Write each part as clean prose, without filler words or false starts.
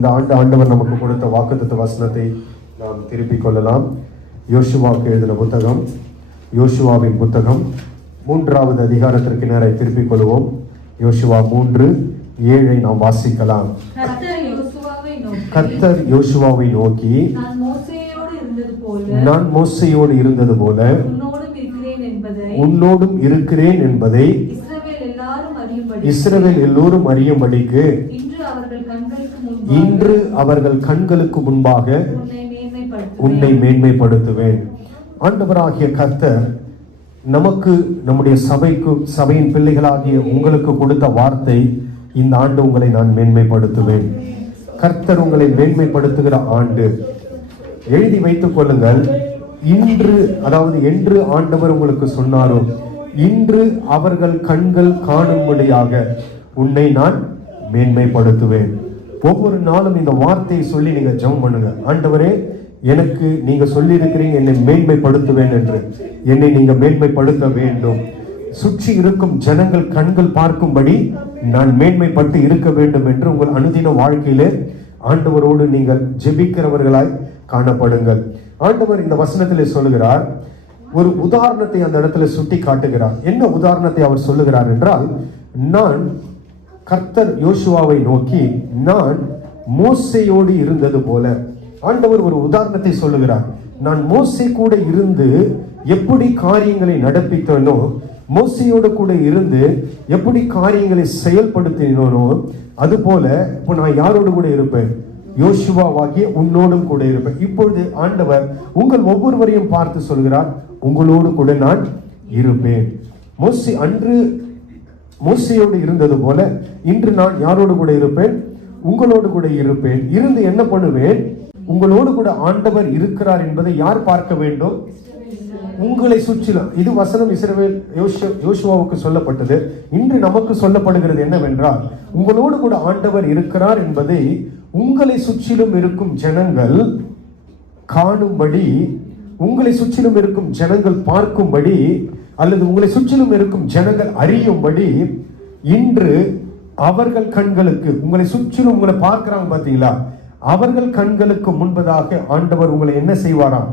இந்த ஆண்டு ஆண்டவர் நமக்கு கொடுத்த வாக்குத்தத்த வசனத்தை நாம் திருப்பிக் கொள்ளலாம். யோசுவாவுக்கு எழுதின புத்தகம், யோசுவாவின் புத்தகம் 3வது அதிகாரத்திற்கு நேராக திருப்பிக் கொள்வோம். யோசுவா 3:7 நாம் வாசிக்கலாம். கர்த்தர் யோசுவாவை நோக்கி, நான் மோசேயோடு இருந்தது போல உன்னோடும் இருக்கிறேன் என்பதை இஸ்ரவேல் எல்லோரும் அறியும்படிக்கு இன்று அவர்கள் கண்களுக்கு முன்பாக உன்னை மேன்மைப்படுத்துவேன். ஆண்டவராகிய கர்த்தர் நமக்கு, நம்முடைய சபையின் பிள்ளைகளாகிய உங்களுக்கு கொடுத்த வார்த்தை, இந்த ஆண்டு உங்களை நான் மேன்மைப்படுத்துவேன். கர்த்தர் உங்களை மேன்மைப்படுத்துகிற ஆண்டு. எழுதி வைத்துக் கொள்ளுங்கள். இன்று, அதாவது என்று ஆண்டவர் உங்களுக்கு சொன்னாரோ, இன்று அவர்கள் கண்கள் காணும்படியாக உன்னை நான் மேன்மைப்படுத்துவேன். ஒவ்வொரு நாளும் இந்த வார்த்தையை சொல்லி நீங்க ஜெபம் பண்ணுங்க. ஆண்டவரே, எனக்கு நீங்க சொல்லி இருக்கிறீங்க என்னை மேன்மைப்படுத்துவேன் என்று. என்னை நீங்க மேன்மைப்படுத்த வேண்டும். சுற்றி இருக்கும் ஜனங்கள் கண்கள் பார்க்கும்படி நான் மேன்மைப்பட்டு இருக்க வேண்டும் என்று உங்கள் அனுதின வாழ்க்கையிலே ஆண்டவரோடு நீங்கள் ஜெபிக்கிறவர்களாய் காணப்படுங்கள். ஆண்டவர் இந்த வசனத்திலே சொல்லுகிறார், ஒரு உதாரணத்தை அந்த இடத்துல சுட்டி காட்டுகிறார். என்ன உதாரணத்தை அவர் சொல்லுகிறார் என்றால், நான் கர்த்தர் யோசுவாவை நோக்கி, நான் மோசேயோடு இருந்தது போல. ஆண்டவர் ஒரு உதாரணத்தை சொல்லுகிறார். நான் மோசே கூட இருந்து எப்படி காரியங்களை நடப்பித்தனோ, மோசையோடு கூட இருந்து எப்படி காரியங்களை செயல்படுத்தினோ, அது போல இப்போ நான் யாரோடு கூட இருப்பேன்? யோசுவாவாகிய உன்னோடும் கூட இருப்பேன். இப்பொழுது ஆண்டவர் உங்கள் ஒவ்வொருவரையும் பார்த்து சொல்கிறார், உங்களோடு கூட நான் இருப்பேன். மோசே அன்று மோசையோடு இருந்தது போல இன்று நான் யாரோடு கூட இருப்பேன்? உங்களோடு கூட இருப்பேன். இருந்து என்ன பண்ணுவேன்? உங்களோடு கூட ஆண்டவர் இருக்கிறார் என்பதை யார் பார்க்க வேண்டும்? உங்களை சுற்றிலும். இது வசனம் இஸ்ரவேல் யோசுவாவுக்கு சொல்லப்பட்டது. இன்று நமக்கு சொல்லப்படுகிறது என்னவென்றால், உங்களோடு கூட ஆண்டவர் இருக்கிறார் என்பதை உங்களை சுற்றிலும் இருக்கும் ஜனங்கள் காணும்படி, உங்களை சுற்றிலும் இருக்கும் ஜனங்கள் பார்க்கும்படி, அல்லது உங்களை சுற்றிலும் இருக்கும் ஜனங்கள் அறியும்படி, இன்று அவர்கள் கண்களுக்கு, உங்களை சுற்றிலும் உங்களை பார்க்கிறாங்க பார்த்தீங்களா, அவர்கள் கண்களுக்கு முன்பதாக ஆண்டவர் உங்களை என்ன செய்வாராம்?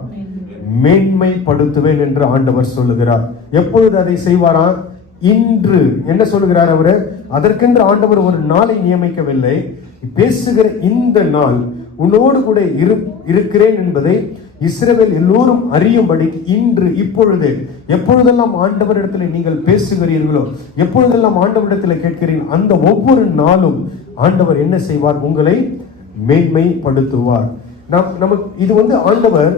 மேன்மைப்படுத்துவேன் என்று ஆண்டவர் சொல்லுகிறார். எப்பொழுது அதை செய்வாராம்? இன்று. என்ன சொல்லுகிறார் அவரு? அதற்கென்று ஆண்டவர் ஒரு நாளை நியமிக்கவில்லை. பேசுகிற இந்த நாள் உன்னோடு கூட இருக்கிறேன் என்பதை இஸ்ரவேல் எல்லோரும் அறியும்படி இன்று, இப்பொழுது, எப்பொழுதெல்லாம் ஆண்டவரிடத்தில் நீங்கள் பேசுகிறீர்களோ, எப்பொழுதெல்லாம் ஆண்டவரிடத்தில் கேட்கிறீர்கள், அந்த ஒவ்வொரு நாளும் ஆண்டவர் என்ன செய்வார்? உங்களை மேன்மைப்படுத்துவார். நமக்கு இது ஆண்டவர்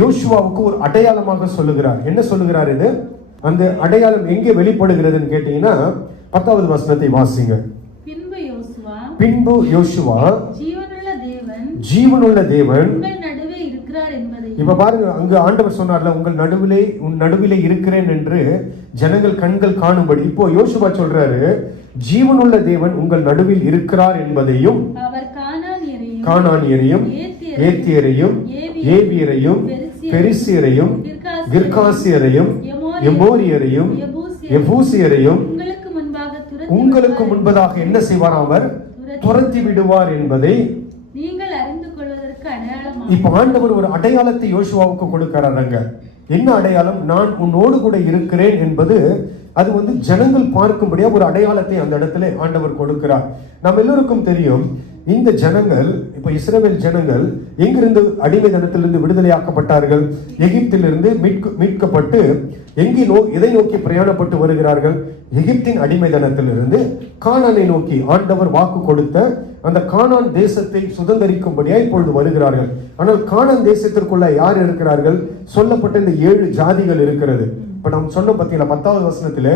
யோசுவாவுக்கு ஒரு அடையாளமாக சொல்லுகிறார். என்ன சொல்லுகிறார் இது? அந்த அடையாளம் எங்கே வெளிப்படுகிறதுன்னு கேட்டீங்கன்னா, 10வது வசனத்தை வாசிங்க. பின்பு யோசுவா ஜீவனுள்ள தேவன். இப்ப பாருங்க, அங்கு ஆண்டவர் சொன்னார்ல, உன் நடுவிலே இருக்கிறேன் என்று ஜனங்கள் கண்கள் காணும்படி. இப்போ யோசுவா சொல்றாரு, ஜீவனுள்ள தேவன் உங்கள் நடுவில் இருக்கிறார் என்பதையும், கானானியரையும், ஏத்தியரையும், ஏவியரையும், பெரிசியரையும், கிர்காசியரையும், எமோரியரையும், எபூசியரையும் உங்களுக்கு முன்பதாக என்ன செய்வார்? அவர் துரத்தி விடுவார் என்பதை நீங்கள் அறிந்து கொள்வதற்கு அடையாளம். இப்ப ஆண்டவர் ஒரு அடையாளத்தை யோசுவாவுக்கு கொடுக்கிறாங்க. என்ன அடையாளம்? நான் உன்னோடு கூட இருக்கிறேன் என்பது, அது ஜனங்கள் பார்க்கும்படியா ஒரு அடையாளத்தை அந்த இடத்துல ஆண்டவர் கொடுக்கிறார். நம்ம எல்லோருக்கும் தெரியும், இந்த ஜனங்கள், இப்ப இஸ்ரவேல் ஜனங்கள் எங்கிருந்து அடிமைத்தனத்திலிருந்து விடுதலையாக்கப்பட்டார்கள்? எகிப்திலிருந்து மீட்கப்பட்டு எதை நோக்கி பிரயாணப்பட்டு வருகிறார்கள்? எகிப்தின் அடிமைத்தனத்திலிருந்து கானானை நோக்கி ஆண்டவர் வாக்கு கொடுத்த அந்த கானான் தேசத்தை சுதந்திரிக்கும்படியா இப்பொழுது வருகிறார்கள். ஆனால் கானான் தேசத்திற்குள்ள யார் இருக்கிறார்கள்? சொல்லப்பட்ட இந்த 7 ஜாதிகள் இருக்கிறது. இப்ப நாம் சொன்ன பார்த்தீங்களா, 10வது வசனத்துல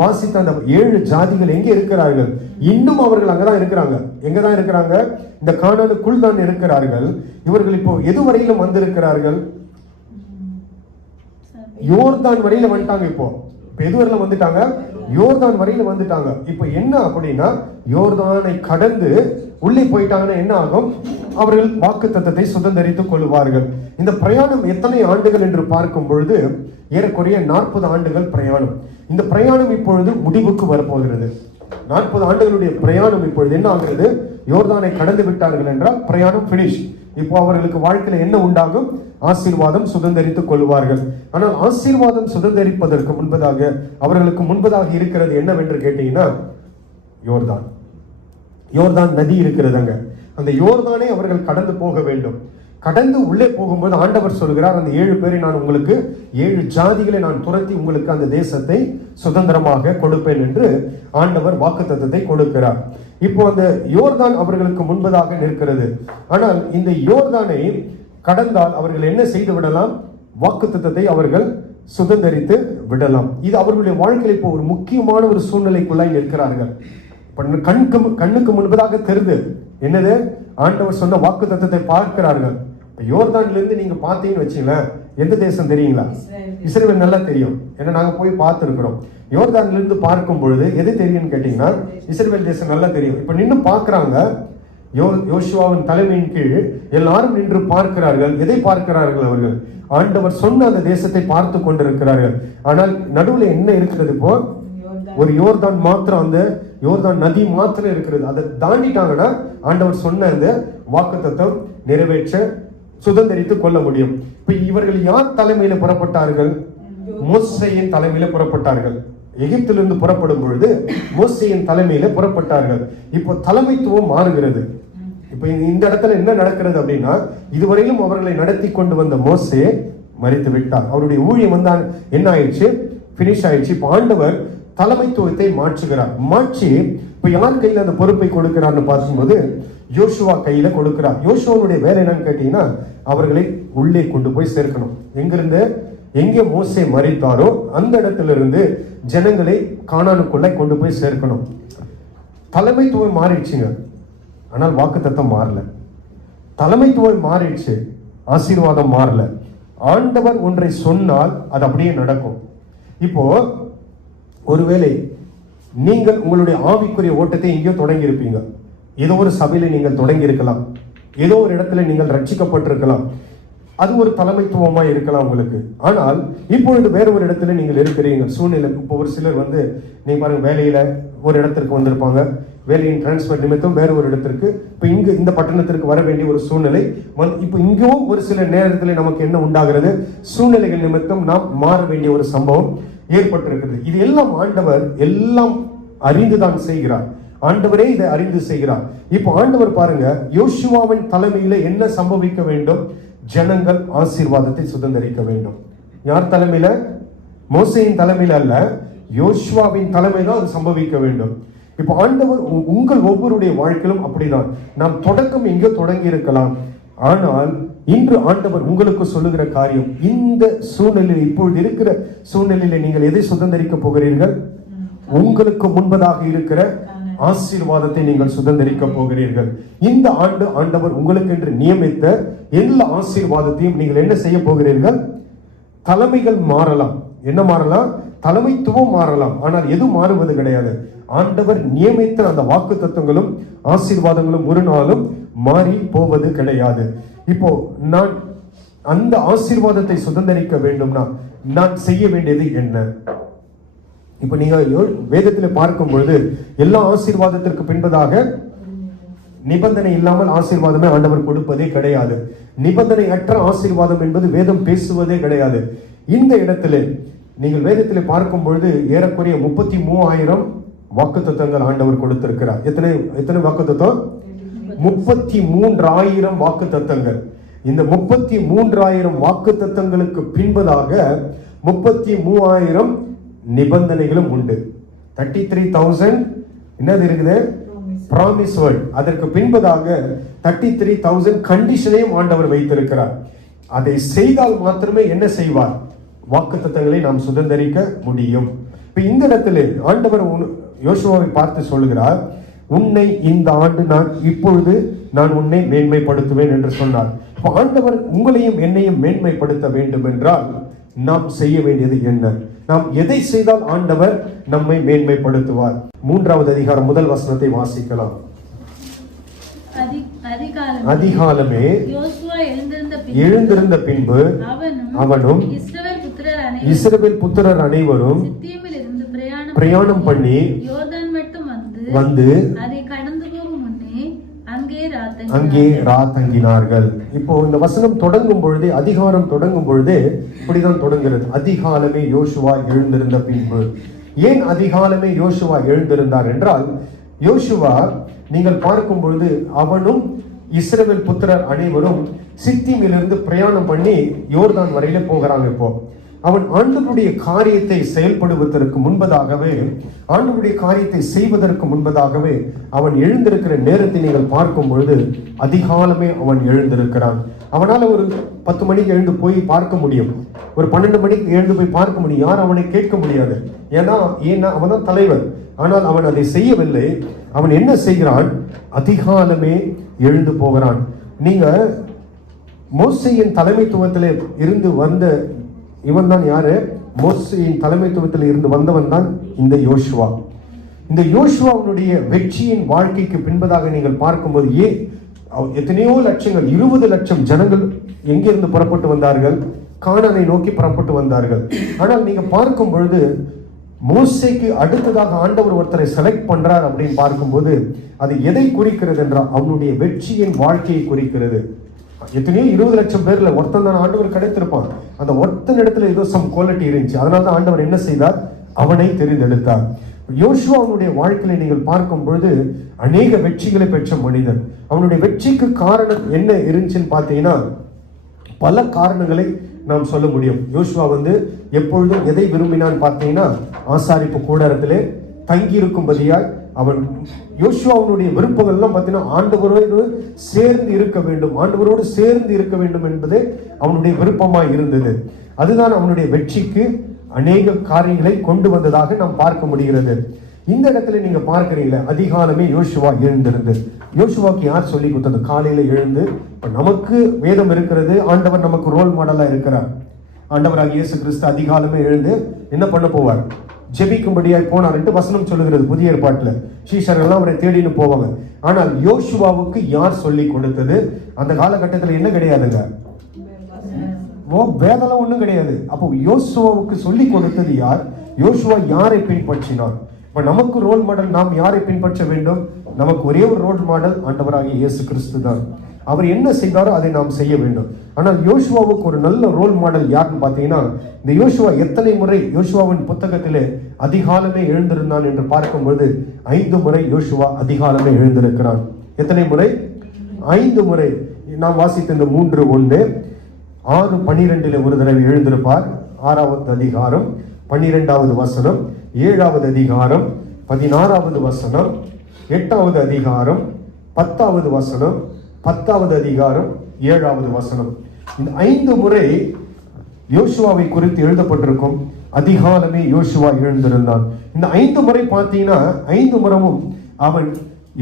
வாசித்த அந்த 7 ஜாதிகள் எங்கே இருக்கிறார்கள்? இன்னும் அவர்கள் அங்கதான் இருக்கிறாங்க. எங்கதான் இருக்கிறாங்க? இந்த கானானுக்குள் தான் இருக்கிறார்கள். இவர்கள் இப்போ எது வரையிலும் வந்திருக்கிறார்கள்? யோர்தான் வரையில வந்துட்டாங்க. இப்போ எது வரையில வந்துட்டாங்க? யோர்தான் வரையில வந்துட்டாங்க. இப்ப என்ன அப்படின்னா, யோர்தானை கடந்து உள்ளே போயிட்டாங்கன்னா என்ன ஆகும்? அவர்கள் வாக்குத்தத்தத்தை சுதந்திரித்துக் கொள்வார்கள். இந்த பிரயாணம் எத்தனை ஆண்டுகள் என்று பார்க்கும் பொழுது ஏறக்குறைய 40 ஆண்டுகள் பிரயாணம். இந்த பிரயாணம் இப்பொழுது முடிவுக்கு வரப்போகிறது. 40 ஆண்டுகளுடைய பிரயாணம் இப்பொழுது என்ன ஆகிறது? யோர்தானை கடந்து விட்டார்கள் என்றால் பிரயாணம் பினிஷ். இப்போ அவர்களுக்கு வாழ்க்கையில என்ன உண்டாகும்? ஆசீர்வாதம் சுதந்தரித்துக் கொள்வார்கள். ஆனால் ஆசீர்வாதம் சுதந்தரிப்பதற்கு முன்பதாக அவர்களுக்கு முன்பதாக இருக்கிறது என்னவென்று கேட்டீங்கன்னா, யோர்தான். யோர்தான் நதி இருக்கிறதுங்க. அந்த யோர்தானை அவர்கள் கடந்து போக வேண்டும். கடந்து உள்ளே போகும்போது ஆண்டவர் சொல்கிறார், அந்த 7 பேரை நான் உங்களுக்கு 7 ஜாதிகளை நான் துரத்தி உங்களுக்கு அந்த தேசத்தை சுதந்திரமாக கொடுப்பேன் என்று ஆண்டவர் வாக்குத்தத்தத்தை கொடுக்கிறார். இப்போ அந்த யோர்தான் அவர்களுக்கு முன்பதாக நிற்கிறது. ஆனால் இந்த யோர்தானை கடந்தால் அவர்கள் என்ன செய்து விடலாம்? வாக்குத்தத்தத்தை அவர்கள் சுதந்தரித்து விடலாம். இது அவர்களுடைய வாழ்க்கையில் இப்போ ஒரு முக்கியமான ஒரு சூழ்நிலைக்குள்ளாய் நிற்கிறார்கள். கண்ணுக்கு முன்பதாக தெரிந்து என்னது? ஆண்டவர் சொன்ன வாக்குத்தத்தத்தை பார்க்கிறார்கள். யோர்தான்ல இருந்து நீங்க பாத்தீங்கன்னு வச்சீங்களேன், எந்த தேசம் தெரியுங்களா? இஸ்ரவேல் நல்லா தெரியும். ஏன்னா நாங்க போய் பார்த்திருக்கிறோம். யோர்தான்ல இருந்து பார்க்கும் பொழுது எது தெரியும்னு கேட்டீங்கன்னா, இஸ்ரவேல் தேசம் நல்லா தெரியும். இப்ப நின்று பார்க்கிறாங்க. யோசுவாவின் தலைமையின் கீழ் எல்லாரும் நின்று பார்க்கிறார்கள். எதை பார்க்கிறார்கள்? அவர்கள் ஆண்டவர் சொன்ன அந்த தேசத்தை பார்த்து கொண்டிருக்கிறார்கள். ஆனால் நடுவில் என்ன இருக்கிறது? இப்போ ஒரு யோர்தான் மாத்திரம், அந்த யோர்தான் நதி மாத்திரம் இருக்கிறது. அதை தாண்டிட்டாங்கன்னா ஆண்டவர் சொன்ன அந்த வாக்குத்தத்தம் நிறைவேற்ற சுதந்தரித்துக் கொள்ள முடியும். இப்ப இவர்கள் யார் தலைமையில புறப்பட்டார்கள்? மோசேயின் தலைமையில புறப்பட்டார்கள். எகிப்திலிருந்து புறப்படும் பொழுது மோசேயின் தலைமையில புறப்பட்டார்கள். இப்போ தலைமைத்துவம் மாறுகிறது. இப்ப இந்த இடத்துல என்ன நடக்கிறது அப்படின்னா, இதுவரையிலும் அவர்களை நடத்தி கொண்டு வந்த மோசே மரித்து விட்டார். அவருடைய ஊழியம் வந்தான் என்ன ஆயிடுச்சு? பினிஷ் ஆயிடுச்சு. இப்போ ஆண்டவர் தலைமைத்துவத்தை மாற்றுகிறார். மாற்றி இப்ப யார் கையில அந்த பொறுப்பை கொடுக்கிறார்னு பார்க்கும்போது யோசுவா கையில கொடுக்கிறார். யோசுவாவுடைய வேலை என்னன்னு கேட்டீங்கன்னா, அவர்களை உள்ளே கொண்டு போய் சேர்க்கணும். எங்கிருந்து? எங்கே மோசே மரித்தாரோ அந்த இடத்துல இருந்து ஜனங்களை கானானுக்குள்ள கொண்டு போய் சேர்க்கணும். தலைமைத்துவம் மாறிடுச்சுங்க. ஆனால் வாக்குத்தத்தம் மாறல. தலைமைத்துவம் மாறிடுச்சு, ஆசீர்வாதம் மாறல. ஆண்டவர் ஒன்றை சொன்னால் அது அப்படியே நடக்கும். இப்போ ஒருவேளை நீங்கள் உங்களுடைய ஆவிக்குரிய ஓட்டத்தை எங்கேயோ தொடங்கி இருப்பீங்க. ஏதோ ஒரு சபையில நீங்கள் தொடங்கி இருக்கலாம். ஏதோ ஒரு இடத்துல நீங்கள் ரட்சிக்கப்பட்டிருக்கலாம். அது ஒரு தலைமைத்துவமா இருக்கலாம் உங்களுக்கு. ஆனால் இப்பொழுது வேற ஒரு இடத்துல நீங்கள் இருக்கிறீங்க. சூழ்நிலை இப்போ ஒரு சிலர் நீங்க பாருங்க, வேலையில ஒரு இடத்திற்கு வந்திருப்பாங்க. வேலையின் டிரான்ஸ்பர் நிமித்தம் வேற ஒரு இடத்திற்கு, இப்ப இங்க இந்த பட்டணத்திற்கு வர வேண்டிய ஒரு சூழ்நிலை. இப்ப இங்கும் ஒரு சில நேரத்தில் நமக்கு என்ன உண்டாகிறது? சூழ்நிலைகள் நிமித்தம் நாம் மாற வேண்டிய ஒரு சம்பவம் ஏற்பட்டிருக்கிறது. இது எல்லாம் ஆண்டவர் எல்லாம் அறிந்துதான் செய்கிறார். ஆண்டவரே இதை அறிந்து செய்கிறார். இப்போ ஆண்டவர் பாருங்க, யோசுவாவின் தலைமையில என்ன சம்பவிக்க வேண்டும்? ஜனங்கள் ஆசீர்வாதத்தை சுதந்தரிக்க வேண்டும். யார் தலைமையில? மோசேயின் தலைமையில அல்ல, யோசுவாவின் தலைமையில அது சம்பவிக்க வேண்டும். இப்போ ஆண்டவர் உங்கள் ஒவ்வொருடைய வாழ்க்கையிலும் அப்படிதான். நாம் தொடக்கம் எங்கோ தொடங்கி இருக்கலாம். ஆனால் இன்று ஆண்டவர் உங்களுக்கு சொல்லுகிற காரியம், இந்த சூழ்நிலையில், இப்பொழுது இருக்கிற சூழ்நிலையில நீங்கள் எதை சுதந்தரிக்க போகிறீர்கள்? உங்களுக்கு முன்பதாக இருக்கிற ஆசீர்வாதத்தை நீங்கள் சுதந்தரிக்க போகிறீர்கள். இந்த ஆண்டு ஆண்டவர் உங்களுக்கு என்று நியமித்த எல்லா ஆசீர்வாதத்தையும் நீங்கள் என்ன செய்ய போகிறீர்கள்? தலைமைகள் மாறலாம். என்ன மாறலாம்? தலைமைத்துவம் மாறலாம். ஆனால் எது மாறுவது கிடையாது. ஆண்டவர் நியமித்த அந்த வாக்கு தத்துவங்களும் ஆசீர்வாதங்களும் ஒரு நாளும் மாறி போவது கிடையாது. இப்போ நான் அந்த ஆசீர்வாதத்தை சுதந்தரிக்க வேண்டும்னா நான் செய்ய வேண்டியது என்ன? இப்ப நீங்க வேதத்தில் பார்க்கும் பொழுது எல்லா ஆசீர்வாதத்திற்கு பின்பதாக நிபந்தனை இல்லாமல் ஆசீர்வாதமே ஆண்டவர் கொடுப்பதே கிடையாது. நிபந்தனை அற்ற ஆசீர்வாதம் என்பது வேதம் பேசுவதே கிடையாது. இந்த இடத்துல நீங்கள் வேதத்திலே பார்க்கும் பொழுது ஏறக்குறைய 33,000 வாக்கு தத்துவங்கள் ஆண்டவர் கொடுத்திருக்கிறார். எத்தனை வாக்கு தத்துவம்? 33,000 வாக்கு தத்தங்கள். இந்த 33,000 வாக்கு தத்தங்களுக்கு பின்பதாக 33,000 நிபந்தனைகளும் உண்டு. 33,000 என்னது இருக்குது? Promise word. அதற்கு பின்பதாக 33,000 கண்டிஷனையும் ஆண்டவர் வைத்திருக்கிறார். அதை செய்தால் மாத்திரமே என்ன செய்வார்? வாக்கு தத்தங்களை நாம் சுதந்தரிக்க முடியும். இப்ப இந்த இடத்துல ஆண்டவர் யோசுவாவை பார்த்து சொல்லுகிறார், உன்னை இந்த ஆண்டு இப்பொழுது நான் உன்னை மேன்மைப்படுத்துவேன் என்று சொன்னார். ஆண்டவர் உங்களையும் என்னையும் மேன்மைப்படுத்த வேண்டும் என்றால் நாம் செய்ய வேண்டியது என்ன? நாம் எதை செய்தால் ஆண்டவர் நம்மை மேன்மைப்படுத்துவார்? 3வது அதிகாரம் 1 வசனத்தை வாசிக்கலாம். அதிகாலமே எழுந்திருந்த பின்பு அவனும் இஸ்ரவேல் புத்திரர் அனைவரும் பிரயாணம் பண்ணி வந்து அதை கடந்து போகும் முன்னே அங்கே ராத்தங்கினார்கள். இப்போ இந்த வசனம் தொடங்கும் பொழுதே, அதிகாரம் தொடங்கும் பொழுதே இப்படிதான் தொடங்குகிறது. அதிகாலமே யோசுவா எழுந்திருந்த பின்பு. ஏன் அதிகாலமே யோசுவா எழுந்திருந்தார் என்றால், யோசுவா நீங்கள் பார்க்கும் பொழுது அவனும் இஸ்ரவேல் புத்திரர் அனைவரும் சித்திமிலிருந்து பிரயாணம் பண்ணி யோர்தான் வரையில போகிறாங்க. இப்போ அவன் ஆண்டவருடைய காரியத்தை செயல்படுவதற்கு முன்பதாகவே, ஆண்டவருடைய காரியத்தை செய்வதற்கு முன்பதாகவே அவன் எழுந்திருக்கிற நேரத்தை நீங்கள் பார்க்கும் பொழுது அதிகாலமே அவன் எழுந்திருக்கிறான். அவனால ஒரு 10 மணிக்கு எழுந்து போய் பார்க்க முடியும், ஒரு 12 மணிக்கு எழுந்து போய் பார்க்க முடியும். யாரும் அவனை கேட்க முடியாது. ஏன்னா அவன் தான் தலைவர். ஆனால் அவன் அதை செய்யவில்லை. அவன் என்ன செய்கிறான்? அதிகாலமே எழுந்து போகிறான். நீங்க மோசேயின் தலைமைத்துவத்தில் இருந்து வந்த இவன் தான் யாரு? மோசேயின் தலைமைத்துவத்தில் இருந்து வந்தவன் தான் இந்த யோசுவா. இந்த யோசுவாவுடைய வெற்றியின் வாழ்க்கைக்கு பின்பதாக நீங்கள் பார்க்கும்போது எத்தனையோ லட்சங்கள், 20 லட்சம் ஜனங்கள் எங்கிருந்து புறப்பட்டு வந்தார்கள்? கானானை நோக்கி புறப்பட்டு வந்தார்கள். ஆனால் நீங்க பார்க்கும் பொழுது மோசேக்கு அடுத்ததாக ஆண்டவர் ஒருத்தரை செலக்ட் பண்றார் அப்படின்னு பார்க்கும்போது அது எதை குறிக்கிறது என்றால் அவனுடைய வெற்றியின் வாழ்க்கையை குறிக்கிறது. எத்தனையோ 20 லட்சம் பேர்ல ஒருத்தன் தான் ஆண்டவர் கிடைத்திருப்பான். அந்த ஒருத்தன் இடத்துல ஏதோ சம் குவாலிட்டி இருந்துச்சு. அதனால தான் ஆண்டவர் என்ன செய்தார்? அவனை தெரிந்தெடுத்தார். யோசுவா அவனுடைய வாழ்க்கையை நீங்கள் பார்க்கும் பொழுது அநேக வெற்றிகளை பெற்ற மனிதன். அவனுடைய வெற்றிக்கு காரணம் என்ன இருந்துச்சுன்னு பார்த்தீங்கன்னா, பல காரணங்களை நாம் சொல்ல முடியும். யோசுவா எப்பொழுதும் எதை விரும்பினான்னு பார்த்தீங்கன்னா, ஆசாரிப்பு கூடாரத்திலே தங்கி இருக்கும்படியாய் அவன் யோசுவாவுடைய விருப்பங்கள்லாம் பார்த்தீங்கன்னா ஆண்டவரோடு சேர்ந்து இருக்க வேண்டும், ஆண்டவரோடு சேர்ந்து இருக்க வேண்டும் என்பதே அவனுடைய விருப்பமாய் இருந்தது. அதுதான் அவனுடைய வெற்றிக்கு அநேக காரியங்களை கொண்டு வந்ததாக நாம் பார்க்க முடிகிறது. இந்த இடத்துல நீங்க பார்க்கிறீங்களா, அதிகாலமே யோசுவா எழுந்திருந்து. யோசுவாக்கு யார் சொல்லி கொடுத்தது? காலையில எழுந்து. இப்ப நமக்கு வேதம் இருக்கிறது, ஆண்டவர் நமக்கு ரோல் மாடலா இருக்கிறார். ஆண்டவராக இயேசு கிறிஸ்து அதிகாலமே எழுந்து என்ன பண்ண போவார்? ஜெபிக்கும்படியாய் போனார் என்று வசனம் சொல்லுகிறது புதிய ஏற்பாட்டுல. சீஷர்கள் எல்லாம் அவரை தேடின்னு போவாங்க. ஆனால் யோசுவாவுக்கு யார் சொல்லி கொடுத்தது? அந்த காலகட்டத்தில் என்ன கிடையாதுங்க, வேதெல்லாம் ஒண்ணும் கிடையாது. அப்போ யோசுவாவுக்கு சொல்லி கொடுத்தது யார்? யோசுவா யாரை பின்பற்றினார்? இப்ப நமக்கு ரோல் மாடல் நாம் யாரை பின்பற்ற வேண்டும்? நமக்கு ஒரே ஒரு ரோல் மாடல் ஆண்டவராகிய இயேசு கிறிஸ்து தான். அவர் என்ன செய்தாரோ அதை நாம் செய்ய வேண்டும். ஆனால் யோசுவாவுக்கு ஒரு நல்ல ரோல் மாடல் யாருன்னு பார்த்தீங்கன்னா, இந்த யோசுவா எத்தனை முறை யோசுவாவின் புத்தகத்திலே அதிகாலமே எழுந்திருந்தான் என்று பார்க்கும்போது 5 முறை யோசுவா அதிகாலமே எழுந்திருக்கிறான். எத்தனை முறை? 5 முறை. நாம் வாசித்த இந்த 3:1 6:12 ஒரு தடவை எழுந்திருப்பார். 6வது அதிகாரம் 12வது வசனம், 7வது அதிகாரம் 16வது வசனம், 8வது அதிகாரம் 10வது வசனம், 10வது அதிகாரம் 7வது வசனம். இந்த 5 முறை யோசுவாவை குறித்து எழுதப்பட்டிருக்கும். அதிகாலமே யோசுவா எழுந்திருந்தான். இந்த 5 முறை பார்த்தீங்கன்னா 5 முறையும் அவன்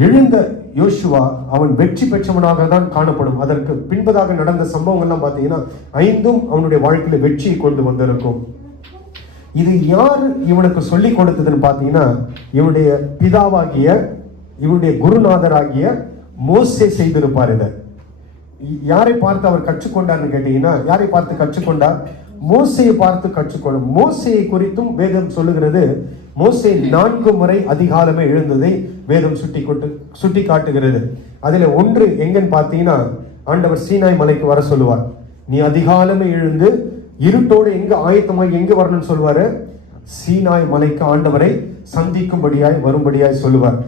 எழுந்த யோசுவா அவன் வெற்றி பெற்றவனாக தான் காணப்படும். அதற்கு பின்பதாக நடந்த சம்பவங்கள்லாம் பார்த்தீங்கன்னா 5ம் அவனுடைய வாழ்க்கையில வெற்றியை கொண்டு வந்திருக்கும். இது யார் இவனுக்கு சொல்லி கொடுத்ததுன்னு பார்த்தீங்கன்னா, இவனுடைய பிதாவாகிய இவனுடைய குருநாதராகிய மோசே செய்திருப்பார். இதை யாரை பார்த்து அவர் கற்றுக்கொண்டார்னு கேட்டீங்கன்னா, யாரை பார்த்து கற்றுக்கொண்டார்? மோசையை பார்த்து கற்றுக்கொள்ள. மோசையை குறித்தும் வேதம் சொல்லுகிறது, மோசே 4 முறை அதிகாலமே எழுந்ததை வேதம் சுட்டி காட்டுகிறது. அதுல ஒன்று எங்கன்னு பார்த்தீங்கன்னா, ஆண்டவர் சீனாய் மலைக்கு வர சொல்லுவார். நீ அதிகாலமே எழுந்து இருட்டோடு எங்க ஆயத்தமாய் எங்க வரணும்னு சொல்லுவாரு? சீனாய் மலைக்கு ஆண்டவரை சந்திக்கும்படியாய் வரும்படியாய் சொல்லுவார்.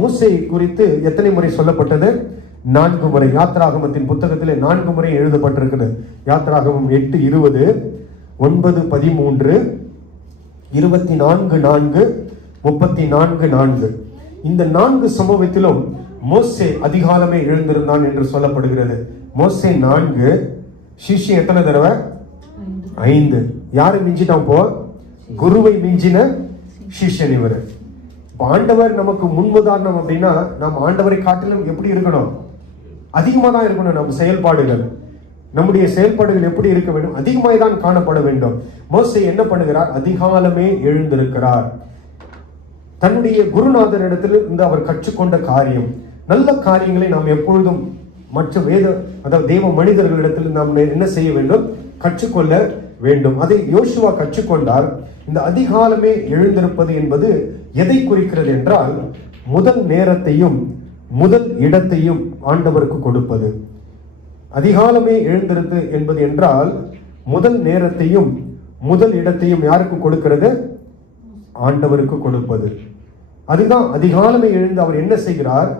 மோசே குறித்து எத்தனை முறை சொல்லப்பட்டது? 4 முறை. யாத்ராகமத்தின் புத்தகத்திலே 4 முறை எழுதப்பட்டிருக்கிறது. யாத்ராகமம் 8:20, 9:13, 24:4, 34:4. இந்த 4 சம்பவத்திலும் மோசே அதிகாலமே எழுந்திருந்தான் என்று சொல்லப்படுகிறது. மோசே 4, சிஷ்யன் எத்தனை தடவை? 5. யாரை மிஞ்சிட்டான்? போ குருவை மிஞ்சின சிஷ்யன் இவர். ஆண்டவர் நமக்கு முன்னுதாரணம் அப்படின்னா, நாம் ஆண்டவரை காட்டிலும் எப்படி இருக்கணும்? அதிகமாக தான் இருக்கணும். நம்ம செயல்பாடுகள், நம்முடைய செயல்பாடுகள் எப்படி இருக்க வேண்டும்? அதிகமாய் தான் காணப்பட வேண்டும். மோசே என்ன பண்ணுகிறார்? அதிகாலமே எழுந்திருக்கிறார். தன்னுடைய குருநாதரிடத்தில் இருந்து அவர் கற்றுக்கொண்ட காரியம், நல்ல காரியங்களை நாம் எப்பொழுதும் மற்ற அதாவது தேவ மனிதர்களிடத்தில் நாம் என்ன செய்ய வேண்டும்? கற்றுக்கொள்ள வேண்டும். அதை யோசுவா கற்றுக்கொண்டார். இந்த அதிகாலமே எழுந்திருப்பது என்பது எதை குறிக்கிறது என்றால், முதல் நேரத்தையும் முதல் இடத்தையும் ஆண்டவருக்கு கொடுப்பது. அதிகாலமே எழுந்திருந்து என்பது என்றால் முதல் நேரத்தையும் முதல் இடத்தையும் யாருக்கு கொடுக்கிறது? ஆண்டவருக்கு கொடுப்பது. அதுதான் அதிகாலமே எழுந்து அவர் என்ன செய்கிறார்?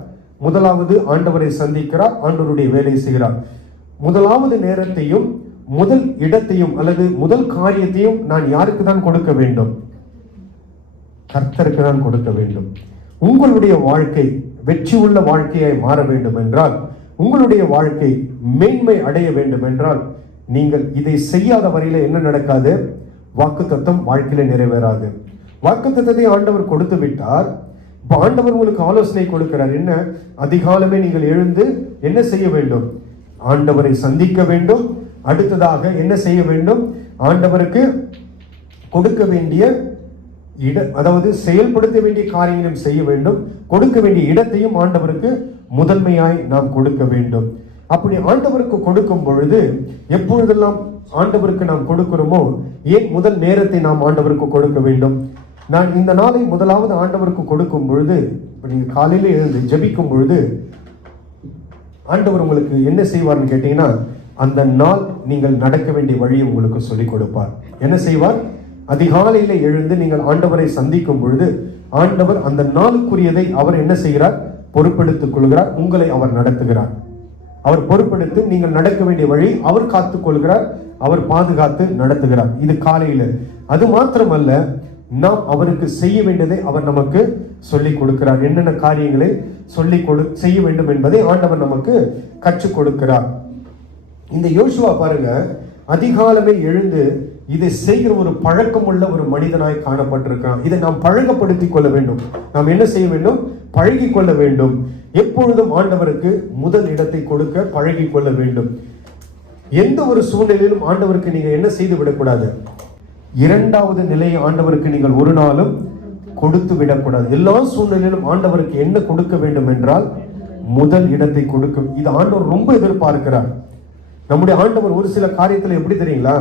முதலாவது ஆண்டவரை சந்திக்கிறார், ஆண்டவருடைய வேலையை செய்கிறார். முதலாவது நேரத்தையும் முதல் இடத்தையும் அல்லது முதல் காரியத்தையும் நான் யாருக்கு தான் கொடுக்க வேண்டும்? கர்த்தருக்கு தான் கொடுக்க வேண்டும். உங்களுடைய வாழ்க்கை வெற்றி உள்ள வாழ்க்கையாய் மாற வேண்டும் என்றால், உங்களுடைய வாழ்க்கை மேன்மை அடைய வேண்டும் என்றால், நீங்கள் இதை செய்யாத வரையில என்ன நடக்காது? வாக்குத்தத்தம் வாழ்க்கையில நிறைவேறாது. வாக்குத்தத்தத்தை ஆண்டவர் கொடுத்து விட்டார். இப்ப ஆண்டவர் உங்களுக்கு ஆலோசனை கொடுக்கிறார். என்ன? அதிகாலமே நீங்கள் எழுந்து என்ன செய்ய வேண்டும்? ஆண்டவரை சந்திக்க வேண்டும். அடுத்ததாக என்ன செய்ய வேண்டும்? ஆண்டவருக்கு கொடுக்க வேண்டிய அதாவது செயல்படுத்த வேண்டிய காரியங்களையும் செய்ய வேண்டும். கொடுக்க வேண்டிய இடத்தையும் ஆண்டவருக்கு முதன்மையாய் நாம் கொடுக்க வேண்டும். அப்படி ஆண்டவருக்கு கொடுக்கும் பொழுது, எப்பொழுதெல்லாம் ஆண்டவருக்கு நாம் கொடுக்கிறோமோ, ஏன் முதல் நேரத்தை நாம் ஆண்டவருக்கு கொடுக்க வேண்டும்? நான் இந்த நாளை முதலாவது ஆண்டவருக்கு கொடுக்கும் பொழுது, நீங்க காலையில எழுந்து ஜெபிக்கும் பொழுது ஆண்டவர் உங்களுக்கு என்ன செய்வார்னு கேட்டீங்கன்னா, அந்த நாள் நீங்கள் நடக்க வேண்டிய வழியை உங்களுக்கு சொல்லிக் கொடுப்பார். என்ன செய்வார்? அதிகாலையில எழுந்து நீங்கள் ஆண்டவரை சந்திக்கும் பொழுது, ஆண்டவர் அந்த நாளுக்குரியதை அவர் என்ன செய்கிறார்? பொறுப்பெடுத்துக் கொள்கிறார். உங்களை அவர் நடத்துகிறார். அவர் பொறுப்பெடுத்து நீங்கள் நடக்க வேண்டிய வழி அவர் காத்துக் கொள்கிறார். அவர் பாதுகாத்து நடத்துகிறார். இது காலையில. அது மாத்திரமல்ல, நாம் அவருக்கு செய்ய வேண்டியதை அவர் நமக்கு சொல்லிக் கொடுக்கிறார். என்னென்ன காரியங்களை செய்ய வேண்டும் என்பதை ஆண்டவர் நமக்கு கற்றுக் கொடுக்கிறார். இந்த யோசுவா பாருங்க, அதிகாலமே எழுந்து இதை செய்கிற ஒரு பழக்கம் உள்ள ஒரு மனிதனாய் காணப்பட்டிருக்கிறான். இதை நாம் பழக்கப்படுத்திக் கொள்ள வேண்டும். நாம் என்ன செய்ய வேண்டும்? பழகி கொள்ள வேண்டும். எப்பொழுதும் ஆண்டவருக்கு முதல் இடத்தை கொடுக்க பழகி கொள்ள வேண்டும். எந்த ஒரு சூழ்நிலையிலும் ஆண்டவருக்கு நீங்க என்ன செய்து விடக்கூடாது? இரண்டாவது நிலையை ஆண்டவருக்கு நீங்கள் ஒரு நாளும் கொடுத்து விடக்கூடாது. எல்லா சூழ்நிலையிலும் ஆண்டவருக்கு என்ன கொடுக்க வேண்டும் என்றால் முதல் இடத்தை கொடுக்கும். இது ஆண்டவர் ரொம்ப எதிர்பார்க்கிறார். நம்முடைய ஆண்டவர் ஒரு சில காரியத்துல எப்படி தெரியுங்களா?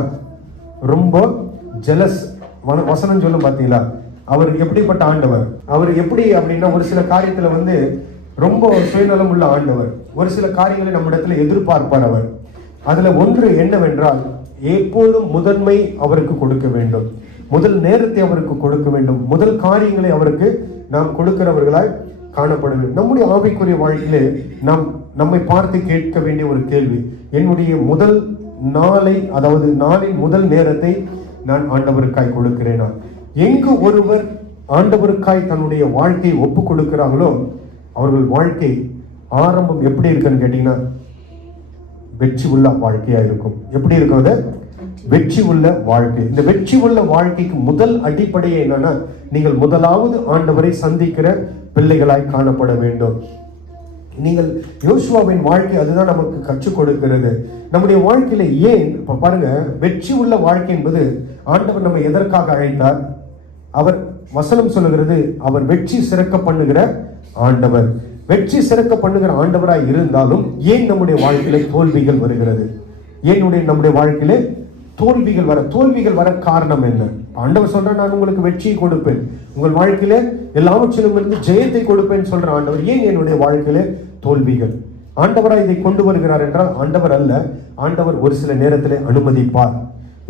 ரொம்ப ஜெலஸ். வசனம் சொல்லும் பாத்தீங்களா? அவர் எப்படிப்பட்ட ஆண்டவர்? அவர் எப்படி அப்படின்னா, ஒரு சில காரியத்துல ரொம்ப சுயநலம் உள்ள ஆண்டவர். ஒரு சில காரியங்களை நம்மிடத்துல எதிர்பார்ப்பார் அவர். அதுல ஒன்று என்னவென்றால், எப்போதும் முதன்மை அவருக்கு கொடுக்க வேண்டும். முதல் நேரத்தை அவருக்கு கொடுக்க வேண்டும். முதல் காரியங்களை அவருக்கு நாம் கொடுக்கிறவர்களாய் காணப்பட வேண்டும். நம்முடைய ஆவிக்குரிய வாழ்க்கையிலே நாம் நம்மை பார்த்து கேட்க வேண்டிய ஒரு கேள்வி, என்னுடைய முதல் நாளை, அதாவது நாளின் முதல் நேரத்தை நான் ஆண்டவருக்காய் கொடுக்கிறேனா? எங்கு ஒருவர் ஆண்டவருக்காய் தன்னுடைய வாழ்க்கையை ஒப்பு கொடுக்கிறாங்களோ, அவர்கள் வாழ்க்கை ஆரம்பம் எப்படி இருக்குன்னு கேட்டீங்கன்னா, வெற்றி உள்ள வாழ்க்கையா இருக்கும். எப்படி இருக்கும் அது? வெற்றி உள்ள வாழ்க்கை. இந்த வெற்றி உள்ள வாழ்க்கைக்கு முதல் அடிப்படையே என்னன்னா, நீங்கள் முதலாவது ஆண்டவரை சந்திக்கிற பிள்ளைகளாய் காணப்பட வேண்டும். நீங்கள் யோசுவாவின் வாழ்க்கை அதுதான் நமக்கு கற்றுக் கொடுக்கிறது. நம்முடைய வாழ்க்கையில ஏன் இப்ப பாருங்க, வெற்றி உள்ள வாழ்க்கை என்பது ஆண்டவர் நம்ம எதற்காக அழைத்தார்? அவர் வசனம் சொல்லுகிறது, அவர் வெற்றி சிறக்க பண்ணுகிற ஆண்டவர். வெற்றி சிறக்க பண்ணுகிற ஆண்டவராய் இருந்தாலும் ஏன் நம்முடைய வாழ்க்கையில தோல்விகள் வருகிறது? ஏன் நம்முடைய வாழ்க்கையில தோல்விகள் வர காரணம் என்ன? ஆண்டவர் சொல்ற, நான் உங்களுக்கு வெற்றியை கொடுப்பேன், உங்கள் வாழ்க்கையில எல்லாவற்றிலும் இருந்து ஜெயத்தை கொடுப்பேன் சொல்ற ஆண்டவர், ஏன் என்னுடைய வாழ்க்கையில தோல்விகள்? ஆண்டவராய் இதை கொண்டு வருகிறார் என்றால் ஆண்டவர் அல்ல, ஆண்டவர் ஒரு சில நேரத்தில் அனுமதிப்பார்.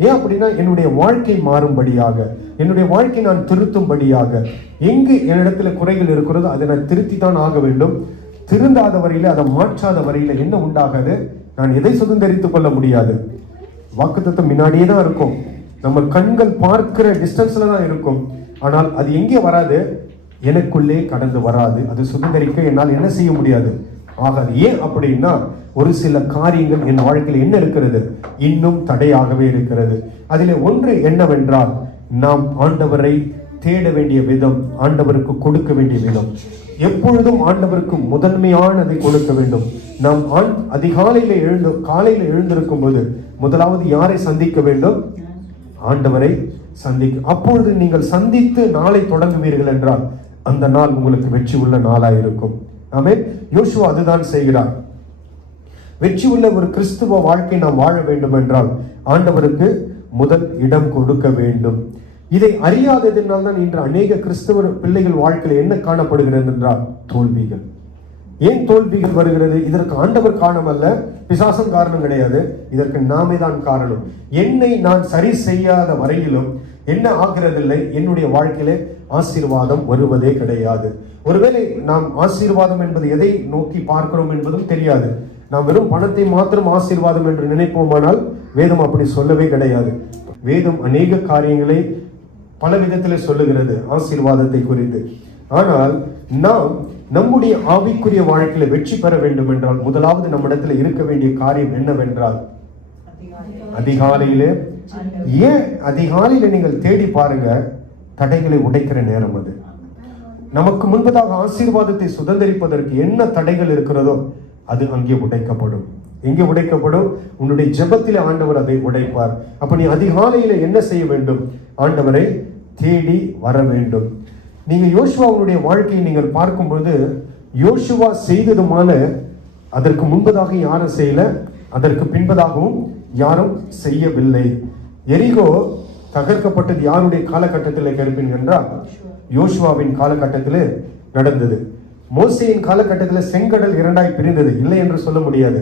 ஏன் அப்படின்னா, என்னுடைய வாழ்க்கை மாறும்படியாக, என்னுடைய வாழ்க்கை நான் திருத்தும்படியாக. எங்கு என்னிடத்துல குறைகள் இருக்கிறதோ அதை நான் திருத்தி தான் ஆக வேண்டும். திருந்தாத வரையில, அதை மாற்றாத வரையில என்ன உண்டாகாது? நான் எதை சுதந்திரித்துக் கொள்ள முடியாது. வாக்குத்தத்தம் முன்னாடியே தான் இருக்கும், நம்ம கண்கள் பார்க்கிற டிஸ்டன்ஸ்ல தான் இருக்கும். ஆனால் அது எங்கே வராது? எனக்குள்ளே கடந்து வராது. அது சுதந்திரிக்க என்னால் என்ன செய்ய முடியாது, ஆகாது. ஏன் அப்படின்னா, ஒரு சில காரியங்கள் என் வாழ்க்கையில் என்ன இருக்கிறது? இன்னும் தடையாகவே இருக்கிறது. அதிலே ஒன்று என்னவென்றால், நாம் ஆண்டவரை தேட வேண்டிய விதம், ஆண்டவருக்கு கொடுக்க வேண்டிய விதம். எப்பொழுதும் ஆண்டவருக்கு முதன்மையானதை கொடுக்க வேண்டும். நாம் காலையில எழுந்திருக்கும் போது முதலாவது யாரை சந்திக்க வேண்டும்? ஆண்டவரை சந்திக்க. அப்பொழுது நீங்கள் சந்தித்து நாளை தொடங்குவீர்கள் என்றால் அந்த நாள் உங்களுக்கு வெற்றி உள்ள நாளாயிருக்கும். ஆமென். யோசுவா அதுதான் செய்கிறார். வெற்றி உள்ள ஒரு கிறிஸ்துவ வாழ்க்கை நாம் வாழ வேண்டும் என்றால் ஆண்டவருக்கு முதல் இடம் கொடுக்க வேண்டும். இதை அறியாததினால் தான் இன்று அநேக கிறிஸ்தவ பிள்ளைகள் வாழ்க்கையில் என்ன காணப்படுகிறது என்றால் தோல்விகள். ஏன் தோல்விகள் வருகிறது? இதற்கு ஆண்டவர் காரணம் அல்ல, பிசாசம் காரணம் கிடையாது. இதற்கு நாமே தான் காரணம். என்னை நான் சரி செய்யாத வரையிலும் என்ன ஆகிறதில்லை, என்னுடைய வாழ்க்கையிலே ஆசீர்வாதம் வருவதே கிடையாது. ஒருவேளை நாம் ஆசீர்வாதம் என்பது எதை நோக்கி பார்க்கிறோம் என்பதும் தெரியாது. நாம் வெறும் பணத்தை மாத்திரம் ஆசீர்வாதம் என்று நினைப்போமானால் வேதம் அப்படி சொல்லவே கிடையாது. வேதம் அநேக காரியங்களை பல விதத்திலே சொல்லுகிறது ஆசீர்வாதத்தை குறித்து. ஆனால் நாம் நம்முடைய ஆவிக்குரிய வாழ்க்கையில வெற்றி பெற வேண்டும் என்றால் முதலாவது நம்மிடத்துல இருக்க வேண்டிய காரியம் என்னவென்றால் அதிகாலையிலே, ஏன் அதிகாலையில நீங்கள் தேடி பாருங்க, தடைகளை உடைக்கிற நேரம் அது. நமக்கு முன்பதாக ஆசீர்வாதத்தை சுதந்திரிப்பதற்கு என்ன தடைகள் இருக்கிறதோ அது அங்கே உடைக்கப்படும். எங்கே உடைக்கப்படும்? உன்னுடைய ஜெபத்திலே ஆண்டவர் அதை உடைப்பார். அப்ப நீ அதிகாலையில என்ன செய்ய வேண்டும்? ஆண்டவரை தேடி வர வேண்டும். நீங்க யோசுவாவுடைய வாழ்க்கையை நீங்கள் பார்க்கும்போது யோசுவா செய்ததுமான அதற்கு முன்பதாக யாரும் செய்யல, அதற்கு பின்பதாகவும் யாரும் செய்யவில்லை. எரிகோ தகர்க்கப்பட்டது யாருடைய காலகட்டத்தில் கேட்பீங்க என்றால் யோசுவாவின் காலகட்டத்தில் நடந்தது. மோசேயின் காலகட்டத்தில் செங்கடல் இரண்டாய் பிரிந்தது, இல்லை என்று சொல்ல முடியாது.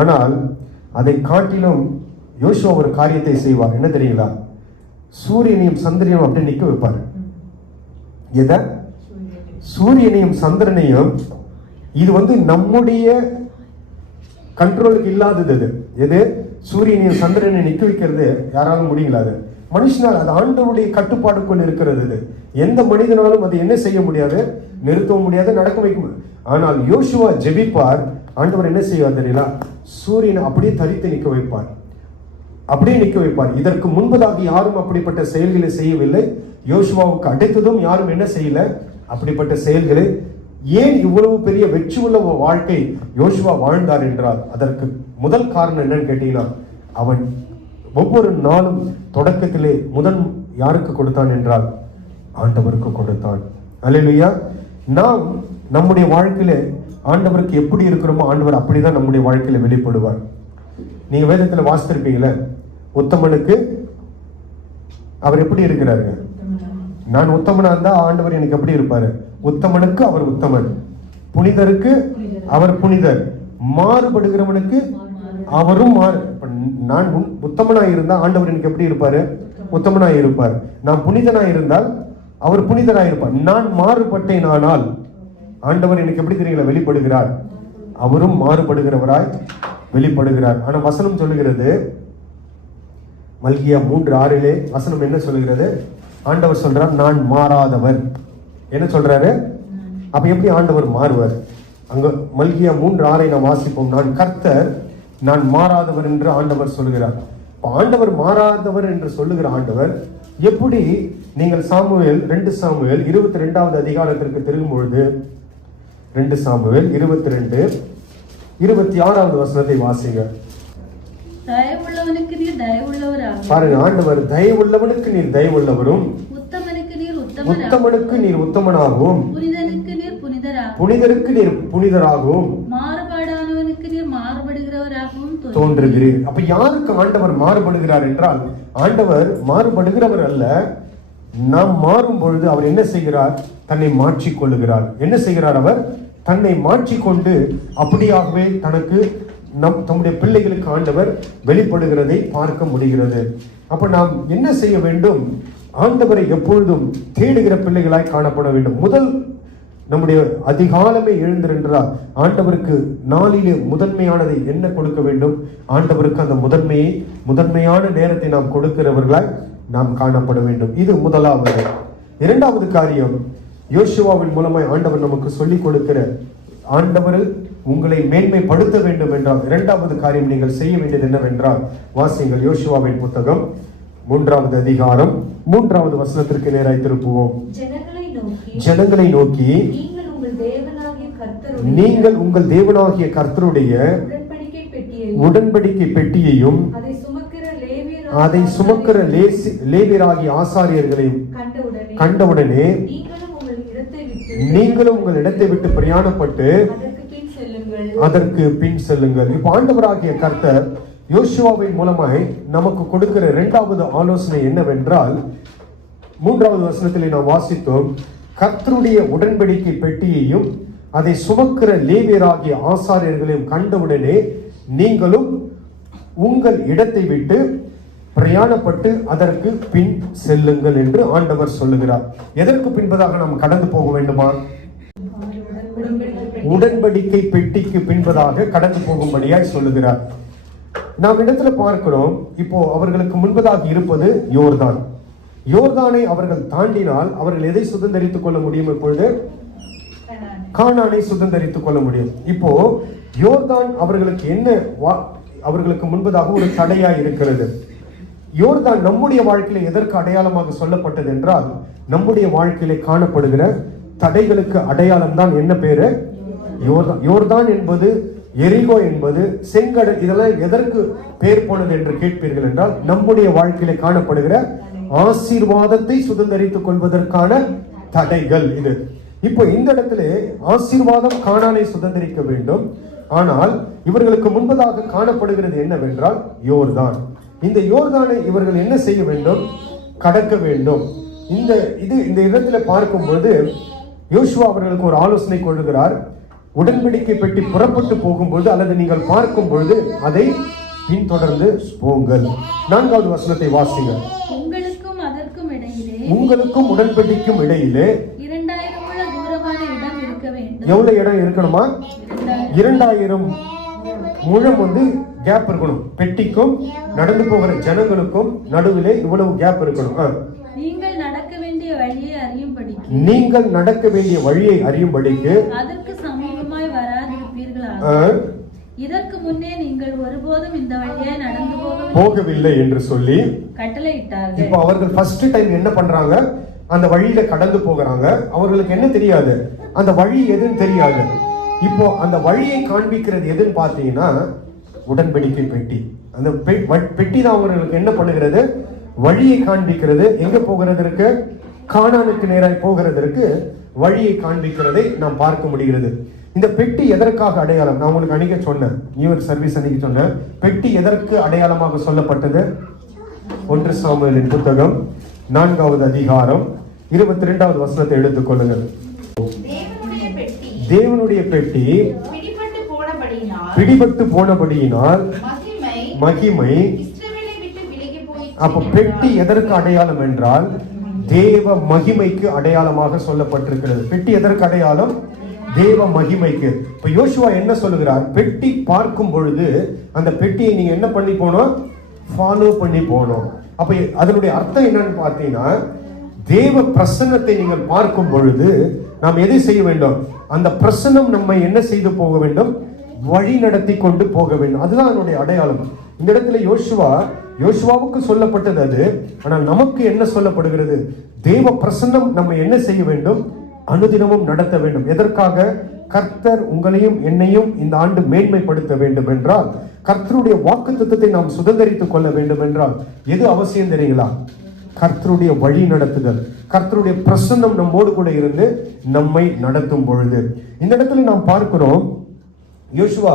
ஆனால் அதை காட்டிலும் யோசுவா ஒரு காரியத்தை செய்வார். என்ன தெரியுங்களா? சூரியனையும் சந்திரனையும் அப்படி நிக்க வைப்பார். எத? சூரியனையும் சந்திரனையும். இது நம்முடைய கண்ட்ரோலுக்கு இல்லாதது. எது? சூரியனையும் சந்திரனை நிக்க வைக்கிறது யாராலும் முடியல. அது மனுஷனால், அது ஆண்டவருடைய கட்டுப்பாடுக்குள் இருக்கிறது. எந்த மனிதனாலும் அது என்ன செய்ய முடியாது, நிறுத்தவும் முடியாது, நடக்க வைக்க முடியாது. ஆனால் யோசுவா ஜெபிப்பார். ஆண்டவர் என்ன செய்வார் தெரியல? சூரியனை அப்படியே தரித்து நிக்க வைப்பார், அப்படியே நிக்க வைப்பார். இதற்கு முன்பதாக யாரும் அப்படிப்பட்ட செயல்களை செய்யவில்லை. யோசுவாவுக்கு அடுத்ததும் யாரும் என்ன செய்யல அப்படிப்பட்ட செயல்களை. ஏன் இவ்வளவு பெரிய வெற்றி உள்ள வாழ்க்கை யோசுவா வாழ்ந்தார் என்றால் அதற்கு முதல் காரணம் என்னன்னு கேட்டீங்கன்னா, அவன் ஒவ்வொரு நாளும் தொடக்கத்திலே முதல் யாருக்கு கொடுத்தான் என்றால் ஆண்டவருக்கு கொடுத்தான். அல்லேலூயா. நாம் நம்முடைய வாழ்க்கையில ஆண்டவருக்கு எப்படி இருக்கிறோமோ ஆண்டவர் அப்படிதான் நம்முடைய வாழ்க்கையில வெளிப்படுவார். நீங்க வேதத்துல வாசித்திருப்பீங்களே, உத்தமனுக்கு அவர் எப்படி இருக்கிறாரு? நான் உத்தமனா இருந்தா ஆண்டவர் எனக்கு எப்படி இருப்பாரு? உத்தமனுக்கு அவர் உத்தமன், புனிதருக்கு அவர் புனிதர், மாறுபடுகிறவனுக்கு அவரும் நான் உத்தமனாய் இருந்தா ஆண்டவர் எனக்கு எப்படி இருப்பாரு? உத்தமனாய் இருப்பார். நான் புனிதனாய் இருந்தால் அவர் புனிதராய் இருப்பார். நான் மாறுபட்டேன் ஆனால் ஆண்டவர் எனக்கு எப்படி தெரியல வெளிப்படுகிறார்? அவரும் மாறுபடுகிறவராய் வெளிப்படுகிறார். ஆனா வசனம் சொல்லுகிறது, மல்கியா 3:6 வசனம் என்ன சொல்லுகிறது? ஆண்டவர் சொல்றார், நான் மாறாதவர். என்ன சொல்றாரு? அப்ப எப்படி ஆண்டவர் மாறுவார்? அங்க மல்கியா 3:6 நாம் வாசிப்போம். நான் கர்த்தர், நான் மாறாதவர் என்று ஆண்டவர் சொல்லுகிறார். ஆண்டவர் மாறாதவர் என்று சொல்லுகிற ஆண்டவர் எப்படி? நீங்கள் சாமுவேல் 2 சாமுவேல் 22வது அதிகாரத்திற்கு திரும்பும் பொழுது 2 சாமுவேல் 22:26 வசனத்தை வாசிங்க. தயவுள்ளவனுக்கு நீர் தயவுள்ளவராகும். பாருங்க, ஆண்டவர் தயவுள்ளவனுக்கு நீர் தயவுள்ளவரும், உத்தமனுக்கு நீர் உத்தமனாகவும், புனிதருக்கு நீர் புனிதராகவும், மாறுபாடானவனுக்கு நீர் மாறுபடுகிறவராகவும் தோன்றுகிறீர். அப்ப யாருக்கு ஆண்டவர் மாறுபடுகிறார் என்றால், ஆண்டவர் மாறுபடுகிறவர் அல்ல. நாம் மாறும் பொழுது அவர் என்ன செய்கிறார்? தன்னை மாற்றிக் கொள்ளுகிறார். என்ன செய்கிறார்? அவர் தன்னை மாற்றிக்கொண்டு அப்படியாகவே தனக்கு தம்முடைய பிள்ளைகளுக்கு ஆண்டவர் வெளிப்படுகிறதை பார்க்க முடிகிறது. அப்ப நாம் என்ன செய்ய வேண்டும்? ஆண்டவரை எப்பொழுதும் தேடுகிற பிள்ளைகளாய் காணப்பட வேண்டும். முதல் நம்முடைய அதிகாலமே எழுந்திருந்தால் ஆண்டவருக்கு நாளிலே முதன்மையானதை என்ன கொடுக்க வேண்டும்? ஆண்டவருக்கு அந்த முதன்மையான நேரத்தை நாம் கொடுக்கிறவர்களாய் நாம் காணப்பட வேண்டும். இது முதலாவது. இரண்டாவது காரியம், யோசுவாவின் மூலமாய் ஆண்டவர் நமக்கு சொல்லிக் கொடுக்கிற, ஆண்டவர் உங்களை மேன்மைப்படுத்த வேண்டும் என்றால் இரண்டாவது காரியம் நீங்கள் செய்ய வேண்டியது என்னவென்றால், வாசியுங்கள் யோசுவாவின் புத்தகம் 3வது அதிகாரம் 3வது வசனத்திற்கு நேராய் திருப்புவோம். ஜனங்களை நோக்கி நீங்கள் உங்கள் தேவனாகிய கர்த்தருடைய உடன்படிக்கை பெட்டியையும் அதை சுமக்கிற லேவியராகிய ஆசாரியர்களையும் கண்டவுடனே நீங்களும் உங்கள் இடத்தை விட்டு பிரயாணப்பட்டு அதற்கு பின் செல்லுங்கள். இப்ப ஆண்டவராகிய கர்த்தர் யோசுவாவின் மூலமாய் நமக்கு கொடுக்கிற இரண்டாவது ஆலோசனை என்னவென்றால், 3வது வசனத்திலே நாம் வாசித்தோம், கர்த்தருடைய உடன்படிக்கை பெட்டியையும் அதை சுமக்கிற லேவியராகிய ஆசாரியர்களையும் கண்டவுடனே நீங்களும் உங்கள் இடத்தை விட்டு பிரயாணப்பட்டு அதற்கு பின் செல்லுங்கள் என்று ஆண்டவர் சொல்லுகிறார். எதற்கு பின்பதாக நாம் கடந்து போக வேண்டுமா? உடன்படிக்கை பெட்டிக்கு பின்பதாக கடந்து போகும்படியாய் சொல்லுகிறார். நாம் இடத்துல பார்க்கிறோம், இப்போ அவர்களுக்கு முன்பதாக இருப்பது யோர்தான். யோர்தானை அவர்கள் தாண்டினால் அவர்கள் எதை சுதந்தரித்துக் கொள்ள முடியும்? இப்பொழுது கானானை சுதந்தரித்துக் கொள்ள முடியும். இப்போ யோர்தான் அவர்களுக்கு என்ன, அவர்களுக்கு முன்பதாக ஒரு தடையா இருக்கிறது. யோர்தான் நம்முடைய வாழ்க்கையில எதற்கு அடையாளமாக சொல்லப்பட்டது என்றால், நம்முடைய வாழ்க்கையில காணப்படுகிற தடைகளுக்கு அடையாளம் தான் என்ன பேரு? யோர்தான். யோர்தான் என்பது, எரிகோ என்பது, செங்கடல், இதெல்லாம் எதற்கு பேர் போனது என்று கேட்பீர்கள் என்றால், நம்முடைய வாழ்க்கையில காணப்படுகிற ஆசீர்வாதத்தை சுதந்தரித்துக் கொள்வதற்கான தடைகள் இது. இப்போ இந்த இடத்துல ஆசீர்வாதம் கானானை சுதந்தரிக்க வேண்டும். ஆனால் இவர்களுக்கு முன்பதாக காணப்படுகிறது என்னவென்றால் யோர்தான். இந்த யோர்தானை இவர்கள் என்ன செய்ய வேண்டும்? கடக்க வேண்டும். இந்த இடத்துல பார்க்கும்போது யோசுவா அவர்களுக்கு ஒரு ஆலோசனை கொள்கிறார். உடன்படிக்கை பெட்டி புறப்பட்டு போகும்போது அல்லது நீங்கள் பார்க்கும் பொழுது அதை பின்தொடர்ந்து போங்கள். 4வது வசனத்தை வாசிங்க. உங்களுக்கும் அதற்கும் இடையிலே, உங்களுக்கும் உடன்படிக்கும் இடையிலே 2000 முழ தூரமான இடம் இருக்க வேண்டும். எவ்வளவு இடம் இருக்கணுமா? 2000 முழம் கேப் இருக்கணும். பெட்டிக்கும் நடந்து போகிற ஜனங்களுக்கும் நடுவிலே இவ்வளவு கேப் இருக்கணும். நீங்கள் நடக்க வேண்டிய வழியை அறியும்படிக்கு, நீங்கள் நடக்க வேண்டிய வழியை அறியும்படிக்கு அதற்கு சமீபமாய் வராதிருப்பீர்களாக. இதற்கு முன்னே நீங்கள் ஒருபோதும் இந்த வழியாய் நடந்து போகவில்லை என்று சொல்லி கட்டளையிட்டார்கள். இப்போ அவர்கள் ஃபர்ஸ்ட் டைம் என்ன பண்றாங்க? அந்த வழியில கடந்து போகிறாங்க. அவர்களுக்கு என்ன தெரியாது? அந்த வழி எதுன்னு தெரியாது. இப்போ அந்த வழியை காண்பிக்கிறது எதுன்னு பார்த்தீங்கன்னா உடன்படிக்கை பெட்டி. அந்த பெட்டி தான் அவர்களுக்கு என்ன பண்ணுகிறது? வழியை காண்பிக்கிறது. எங்க போகிறதற்கு? கானானுக்கு நேராய் போகிறதற்கு வழியை காண்பிக்கிறதை நாம் பார்க்க முடிகிறது. இந்த பெட்டி எதற்காக அடையாளம்? நான் உங்களுக்கு அன்னைக்கு சொன்னேன், நியூ இயர் சர்வீஸ் அன்னைக்கு சொன்னேன், பெட்டி எதற்கு அடையாளமாக சொல்லப்பட்டது? 1 சாமுவேலின் புத்தகம் 4வது அதிகாரம் 22வது வசனத்தை எடுத்துக்கொள்ளுங்கள். தேவனுடைய பெட்டி பிடிபட்டு போனபடியினால் மகிமை. அப்ப பெட்டி எதற்கு அடையாளம் என்றால் தேவ மகிமைக்கு அடையாளமாக சொல்லப்பட்டிருக்கிறது. பெட்டி எதற்கு அடையாளம்? தேவ மகிமைக்கு. இப்ப யோசுவா என்ன சொல்லுகிறார்? பெட்டி பார்க்கும் பொழுது அந்த பெட்டியை நீங்க என்ன பண்ணி போனோம்? ஃபாலோ பண்ணி போனோம். அப்ப அதனுடைய அர்த்தம் என்னன்னு பார்த்தீங்கன்னா, தேவ பிரசன்னத்தை நீங்கள் பார்க்கும் பொழுது நாம் எதை செய்ய வேண்டும்? அந்த பிரசன்னம் நம்மை என்ன செய்து போக வேண்டும்? வழி நடத்தி கொண்டு போக வேண்டும். அதுதான் அதனுடைய அடையாளம். இந்த இடத்துல யோசுவாவுக்கு சொல்லப்பட்டது அது. ஆனால் நமக்கு என்ன சொல்லப்படுகிறது? தேவ பிரசன்னம் நம்ம என்ன செய்ய வேண்டும்? அனுதினமும் நடத்த வேண்டும். எதற்காக? கர்த்தர் உங்களையும் என்னையும் இந்த ஆண்டு மேன்மைப்படுத்த வேண்டும் என்றால், கர்த்தருடைய வாக்குத்தத்தத்தை நாம் சுதந்தரித்துக் கொள்ள வேண்டும் என்றால் எது அவசியம் தெரியுங்களா? கர்த்தருடைய வழி நடத்துதல். கர்த்தருடைய பிரசன்னம் நம்மோடு கூட இருந்து நம்மை நடத்தும் பொழுது இந்த இடத்துல நாம் பார்க்கிறோம், யோசுவா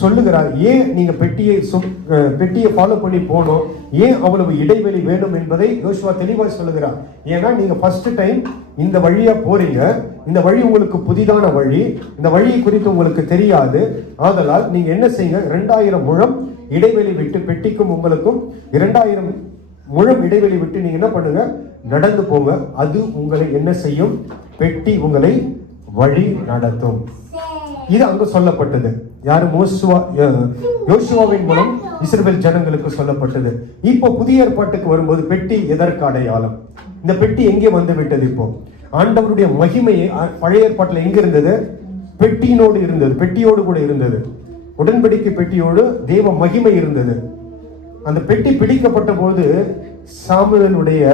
சொல்லுகிறார், ஏன் நீங்க பெட்டியை ஃபாலோ பண்ணி போனோம், ஏன் அவ்வளவு இடைவெளி வேணும் என்பதை யோசுவா தெளிவாக சொல்லுகிறார். ஏன்னா நீங்க ஃபர்ஸ்ட் டைம் இந்த வழியா போறீங்க, இந்த வழி உங்களுக்கு புதிதான வழி, இந்த வழியை குறித்து உங்களுக்கு தெரியாது. ஆதலால் நீங்க என்ன செய்யுங்க? 2000 முழம் இடைவெளி விட்டு, பெட்டிக்கும் உங்களுக்கும் 2000 முழம் இடைவெளி விட்டு நீங்க என்ன பண்ணுங்க? நடந்து போங்க. அது உங்களை என்ன செய்யும்? பெட்டி உங்களை வழி நடத்தும். இது அங்கு சொல்லப்பட்டது. யாரு? யோசுவாவின் மூலம் இஸ்ரவேல் ஜனங்களுக்கு சொல்லப்பட்டது. இப்போ புதிய ஏற்பாட்டுக்கு வரும்போது பெட்டி எதற்கு அடையாளம்? இந்த பெட்டி எங்கே வந்து விட்டது? இப்போ ஆண்டவருடைய மகிமையை பழைய ஏற்பாட்டில் எங்க இருந்தது? பெட்டியினோடு இருந்தது, பெட்டியோடு கூட இருந்தது. உடன்படிக்கை பெட்டியோடு தேவ மகிமை இருந்தது. அந்த பெட்டி பிடிக்கப்பட்ட போது சாமுவேலுடைய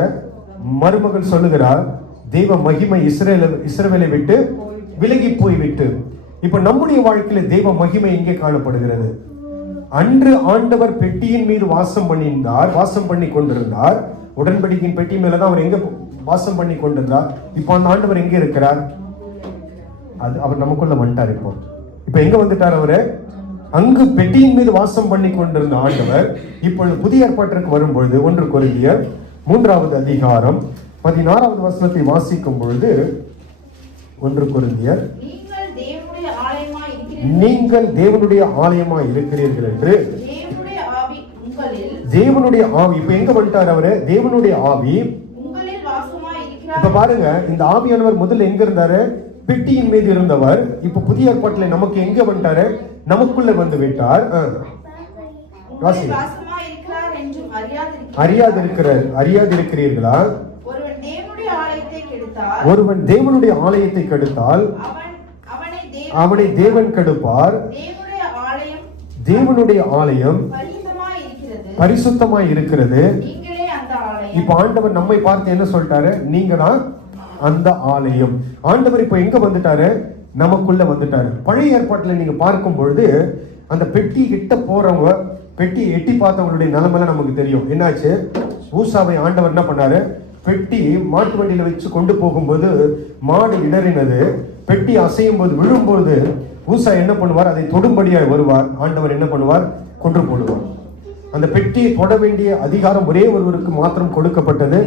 மருமகள் சொல்லுகிறார், தேவ மகிமை இஸ்ரவேலை விட்டு விலகி போய்விட்டு. இப்ப நம்முடைய வாழ்க்கையில தேவ மகிமை எங்கே காணப்படுகிறது? அன்று ஆண்டவர் பெட்டியின் மீது வாசம் பண்ணி கொண்டிருந்தார். உடன்படிக்கையின் பெட்டி மேலதான் அவர் எங்க வாசம் பண்ணி கொண்டிருந்தார். இப்போ அந்த ஆண்டவர் எங்க இருக்கிறார்? அது அவர் நமக்குள்ள வந்துட்டார். இப்ப எங்க வந்துட்டார் அவரு? அங்கு பெட்டியின் மீது வாசம் பண்ணி கொண்டிருந்த ஆண்டவர் இப்பொழுது புதிய ஏற்பாட்டிற்கு வரும்பொழுது 1 கொரிந்தியர் 3வது அதிகாரம் 16வது வசனத்தை வாசிக்கும் பொழுது 1 கொரிந்தியர், நீங்கள் தேவனுடைய ஆலயமாய் இருக்கிறீர்கள் என்று தேவனுடைய ஆவி. இப்ப எங்க வந்துட்டார் அவரு? தேவனுடைய ஆவி இப்ப பாருங்க, இந்த ஆவியானவர் முதல்ல எங்க இருந்தாரு? பெட்டியின் மீது இருந்தவர். இப்ப புதிய ஏற்பாட்டுல நமக்கு எங்க வந்துட்டாரு? நமக்குள்ள வந்து விட்டார். அறியாதிருக்கிறீர்களா? ஒருவன் தேவனுடைய ஆலயத்தை கெடுத்தால் அவனை தேவன் கெடுப்பார். தேவனுடைய ஆலயம் பரிசுத்தமாய் இருக்கிறது. இப்ப ஆண்டவர் நம்மை பார்த்து என்ன சொல்லிட்டாரு? நீங்க தான் அந்த ஆலயம். ஆண்டவர் இப்ப எங்க வந்துட்டாரு? நமக்குள்ள வந்துட்டாரு. பழைய ஏற்பாட்டுல நீங்க பார்க்கும் பொழுது அந்த பெட்டி கிட்ட போறவங்க, பெட்டி எட்டி பார்த்தவங்களுடைய நிலைமையில நமக்கு தெரியும். என்னாச்சு? ஊசாவை ஆண்டவர் என்ன பண்ணாரு? பெட்டி மாட்டு வண்டியில வச்சு கொண்டு போகும்போது மாடு இடறினது. பெட்டி அசையும் போது விழும்போது ஊசா என்ன பண்ணுவார்? அதை தொடும்படியாக வருவார். ஆண்டவர் என்ன பண்ணுவார்? கொன்று போடுவார். அந்த பெட்டியை தொட வேண்டிய அதிகாரம் ஒரே ஒருவருக்கு மாத்திரம் கொடுக்கப்பட்டது,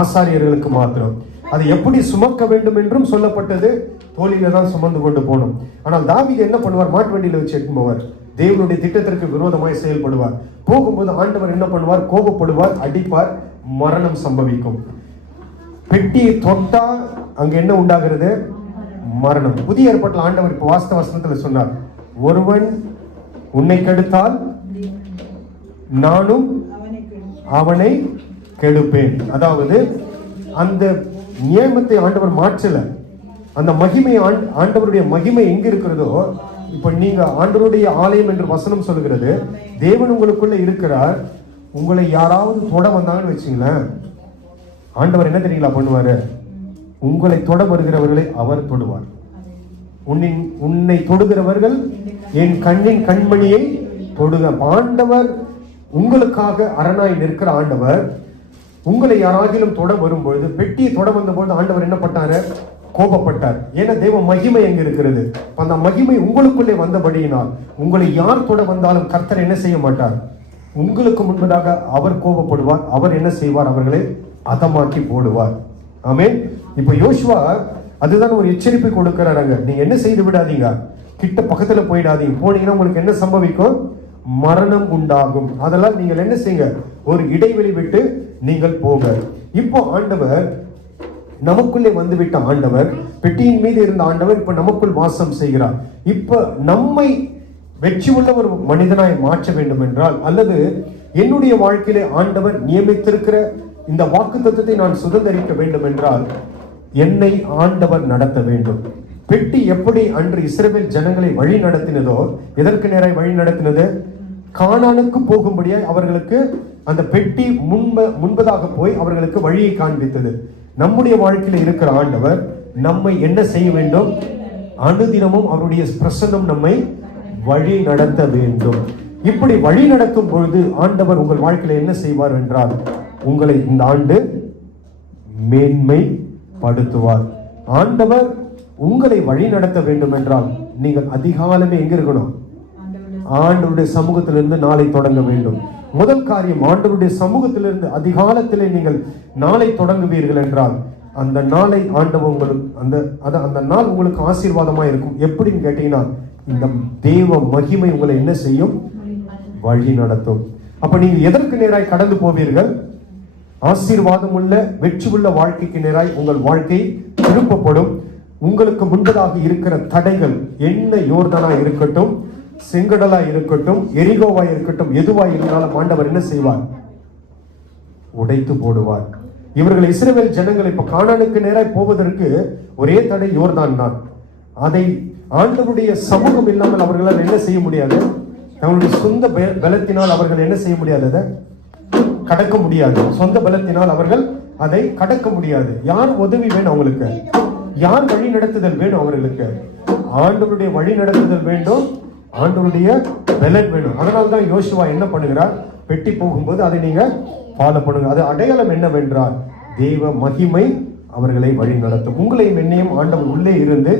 ஆசாரியர்களுக்கு மாத்திரம். அதை எப்படி சுமக்க வேண்டும் என்றும் சொல்லப்பட்டது, தோளில தான் சுமந்து கொண்டு போகணும். ஆனால் தாவீது என்ன பண்ணுவார்? மாட்டு வண்டியில வச்சு எடுத்து போவார். தேவனுடைய திட்டத்திற்கு விரோதமாய் செயல்படுவார். போகும்போது ஆண்டவர் என்ன பண்ணுவார்? கோபப்படுவார், அடிப்பார், மரணம் சம்பவிக்கும். பெட்டியை தொட்டா அங்க என்ன உண்டாகிறது? மரணம். புதிய ஏற்பாட்டில் ஆண்டவர் இப்ப வாஸ்தவ வசனத்துல சொன்னார், ஒருவன் உன்னை கெடுத்தால் நானும் அவனை கெடுப்பேன். அதாவது அந்த நியமத்தை ஆண்டவர் மாற்றல. அந்த மகிமை, ஆண்டவருடைய மகிமை எங்க இருக்கிறதோ, இப்ப நீங்க ஆண்டவருடைய ஆலயம் என்று வசனம் சொல்லுகிறது. தேவன் உங்களுக்குள்ள இருக்கிறார். உங்களை யாராவது தொட வந்தாங்கன்னு வச்சுங்களேன், ஆண்டவர் என்ன தெரியுங்களா பண்ணுவாரு? உங்களை தொட வருகிறவர்களை அவர் தொடுவார். உன்னை தொடுகிறவர்கள் என் கண்ணின் கண்மணியை தொடுக. ஆண்டவர் உங்களுக்காக அரணாய் நிற்கிற ஆண்டவர். உங்களை யாராகிலும் தொட வரும்பொழுது, பெட்டியை தொட வந்தபோது ஆண்டவர் என்ன பண்ணாரு? கோபப்பட்டார். ஏன்னா தேவ மகிமை எங்க இருக்கிறது. அந்த மகிமை உங்களுக்குள்ளே வந்தபடியினால் உங்களை யார் தொட வந்தாலும் கர்த்தர் என்ன செய்ய மாட்டார்? உங்களுக்கு முன்பதாக அவர் கோபப்படுவார். அவர் என்ன செய்வார்? அவர்களை அதமாக்கி போடுவார். ஆமென். இப்ப யோசுவா அதுதான் ஒரு எச்சரிப்பை கொடுக்கிறாங்க. நீங்க என்ன செய்து விடாதீங்க, கிட்ட பக்கத்துல போயிடாதீங்க. போனீங்கன்னா உங்களுக்கு என்ன சம்பவிக்கும்? மரணம் உண்டாகும். அதெல்லாம் நீங்கள் என்ன செய்யுங்க? ஒரு இடைவெளி விட்டு நீங்கள் போக. இப்போ ஆண்டவர் நமக்குள்ளே வந்துவிட்ட ஆண்டவர், பெட்டியின் மீது இருந்த ஆண்டவர் இப்ப நமக்குள் வாசம் செய்கிறார். இப்ப நம்மை வெற்றி உள்ள ஒரு மனிதனாய் மாற்ற வேண்டும் என்றால், அல்லது என்னுடைய வாழ்க்கையிலே ஆண்டவர் நியமித்திருக்கிற இந்த வாக்குத்தத்தத்தை நான் சுதந்திரிக்க வேண்டும் என்றால், என்னை ஆண்டவர் நடத்த வேண்டும். பெட்டி எப்படி அன்று இஸ்ரவேல் ஜனங்களை வழி நடத்தினதோ, எதற்கு நேராய் வழி நடத்தினது? கானானுக்கு போகும்படியாய் அவர்களுக்கு அந்த பெட்டி முன்பதாக போய் அவர்களுக்கு வழியை காண்பித்தது. நம்முடைய வாழ்க்கையில இருக்கிற ஆண்டவர் நம்மை என்ன செய்ய வேண்டும்? அனுதினமும் அவருடைய பிரசன்னம் நம்மை வழி நடத்த வேண்டும். இப்படி வழி நடத்தும் பொழுது ஆண்டவர் உங்கள் வாழ்க்கையில என்ன செய்வார் என்றால், உங்களை இந்த ஆண்டு மேன்மைப்படுத்துவார். ஆண்டவர் உங்களை வழி நடத்த வேண்டும் என்றால் நீங்கள் அதிகாலமே எங்க இருக்கணும்? ஆண்டவருடைய சமூகத்திலிருந்து நாளை தொடங்க வேண்டும். முதல் காரியம், ஆண்டவருடைய சமூகத்திலிருந்து அதிகாலத்திலே நீங்கள் நாளை தொடங்குவீர்கள் என்றால், அந்த நாளை ஆண்டவர் உங்களுக்கு அந்த நாள் உங்களுக்கு ஆசீர்வாதமா இருக்கும். எப்படின்னு கேட்டீங்கன்னா, இந்த தேவ மகிமை உங்களை என்ன செய்யும்? வழி நடத்தும். அப்ப நீங்க எதற்கு நேராய் கடந்து போவீர்கள்? ஆசீர்வாதம் உள்ள வெற்றி உள்ள வாழ்க்கைக்கு நேராய் உங்கள் வாழ்க்கை திருப்பப்படும். உங்களுக்கு முன்பதாக இருக்கிற தடைகள் என்ன, யோர்தானா இருக்கட்டும், செங்கடலா இருக்கட்டும், எரிகோவா இருக்கட்டும், எதுவா இருந்தாலும் ஆண்டவர் என்ன செய்வார்? உடைத்து போடுவார். இவர்கள் இஸ்ரவேல் ஜனங்கள் இப்ப கானானுக்கு நேராய் போவதற்கு ஒரே தடை யோர்தான் தான். அதை ஆண்டவருடைய சமூகம் இல்லாமல் அவர்களால் என்ன செய்ய முடியாது? தங்களுடைய சொந்த பலத்தினால் அவர்கள் என்ன செய்ய முடியாது? அதை கடக்க முடியாது. சொந்த பலத்தினால் அவர்கள் அதை கடக்க முடியாது. யார் உதவி வேணும் அவங்களுக்கு? யார் வழி நடத்துதல் வேணும் அவர்களுக்கு? ஆண்டவருடைய வழி நடத்துதல் வேண்டும், ஆண்டவருடைய பலன் வேணும். அதனால்தான் யோசுவா என்ன பண்ணுகிறார்? பெட்டி போகும்போது அதை நீங்க ஃபாலோ பண்ணுங்க. அது அடையாளம் என்னவென்றால், தேவ மகிமை அவர்களை வழி நடத்தும். உங்களையும் என்னையும் ஆண்டவர் உள்ளே இருந்து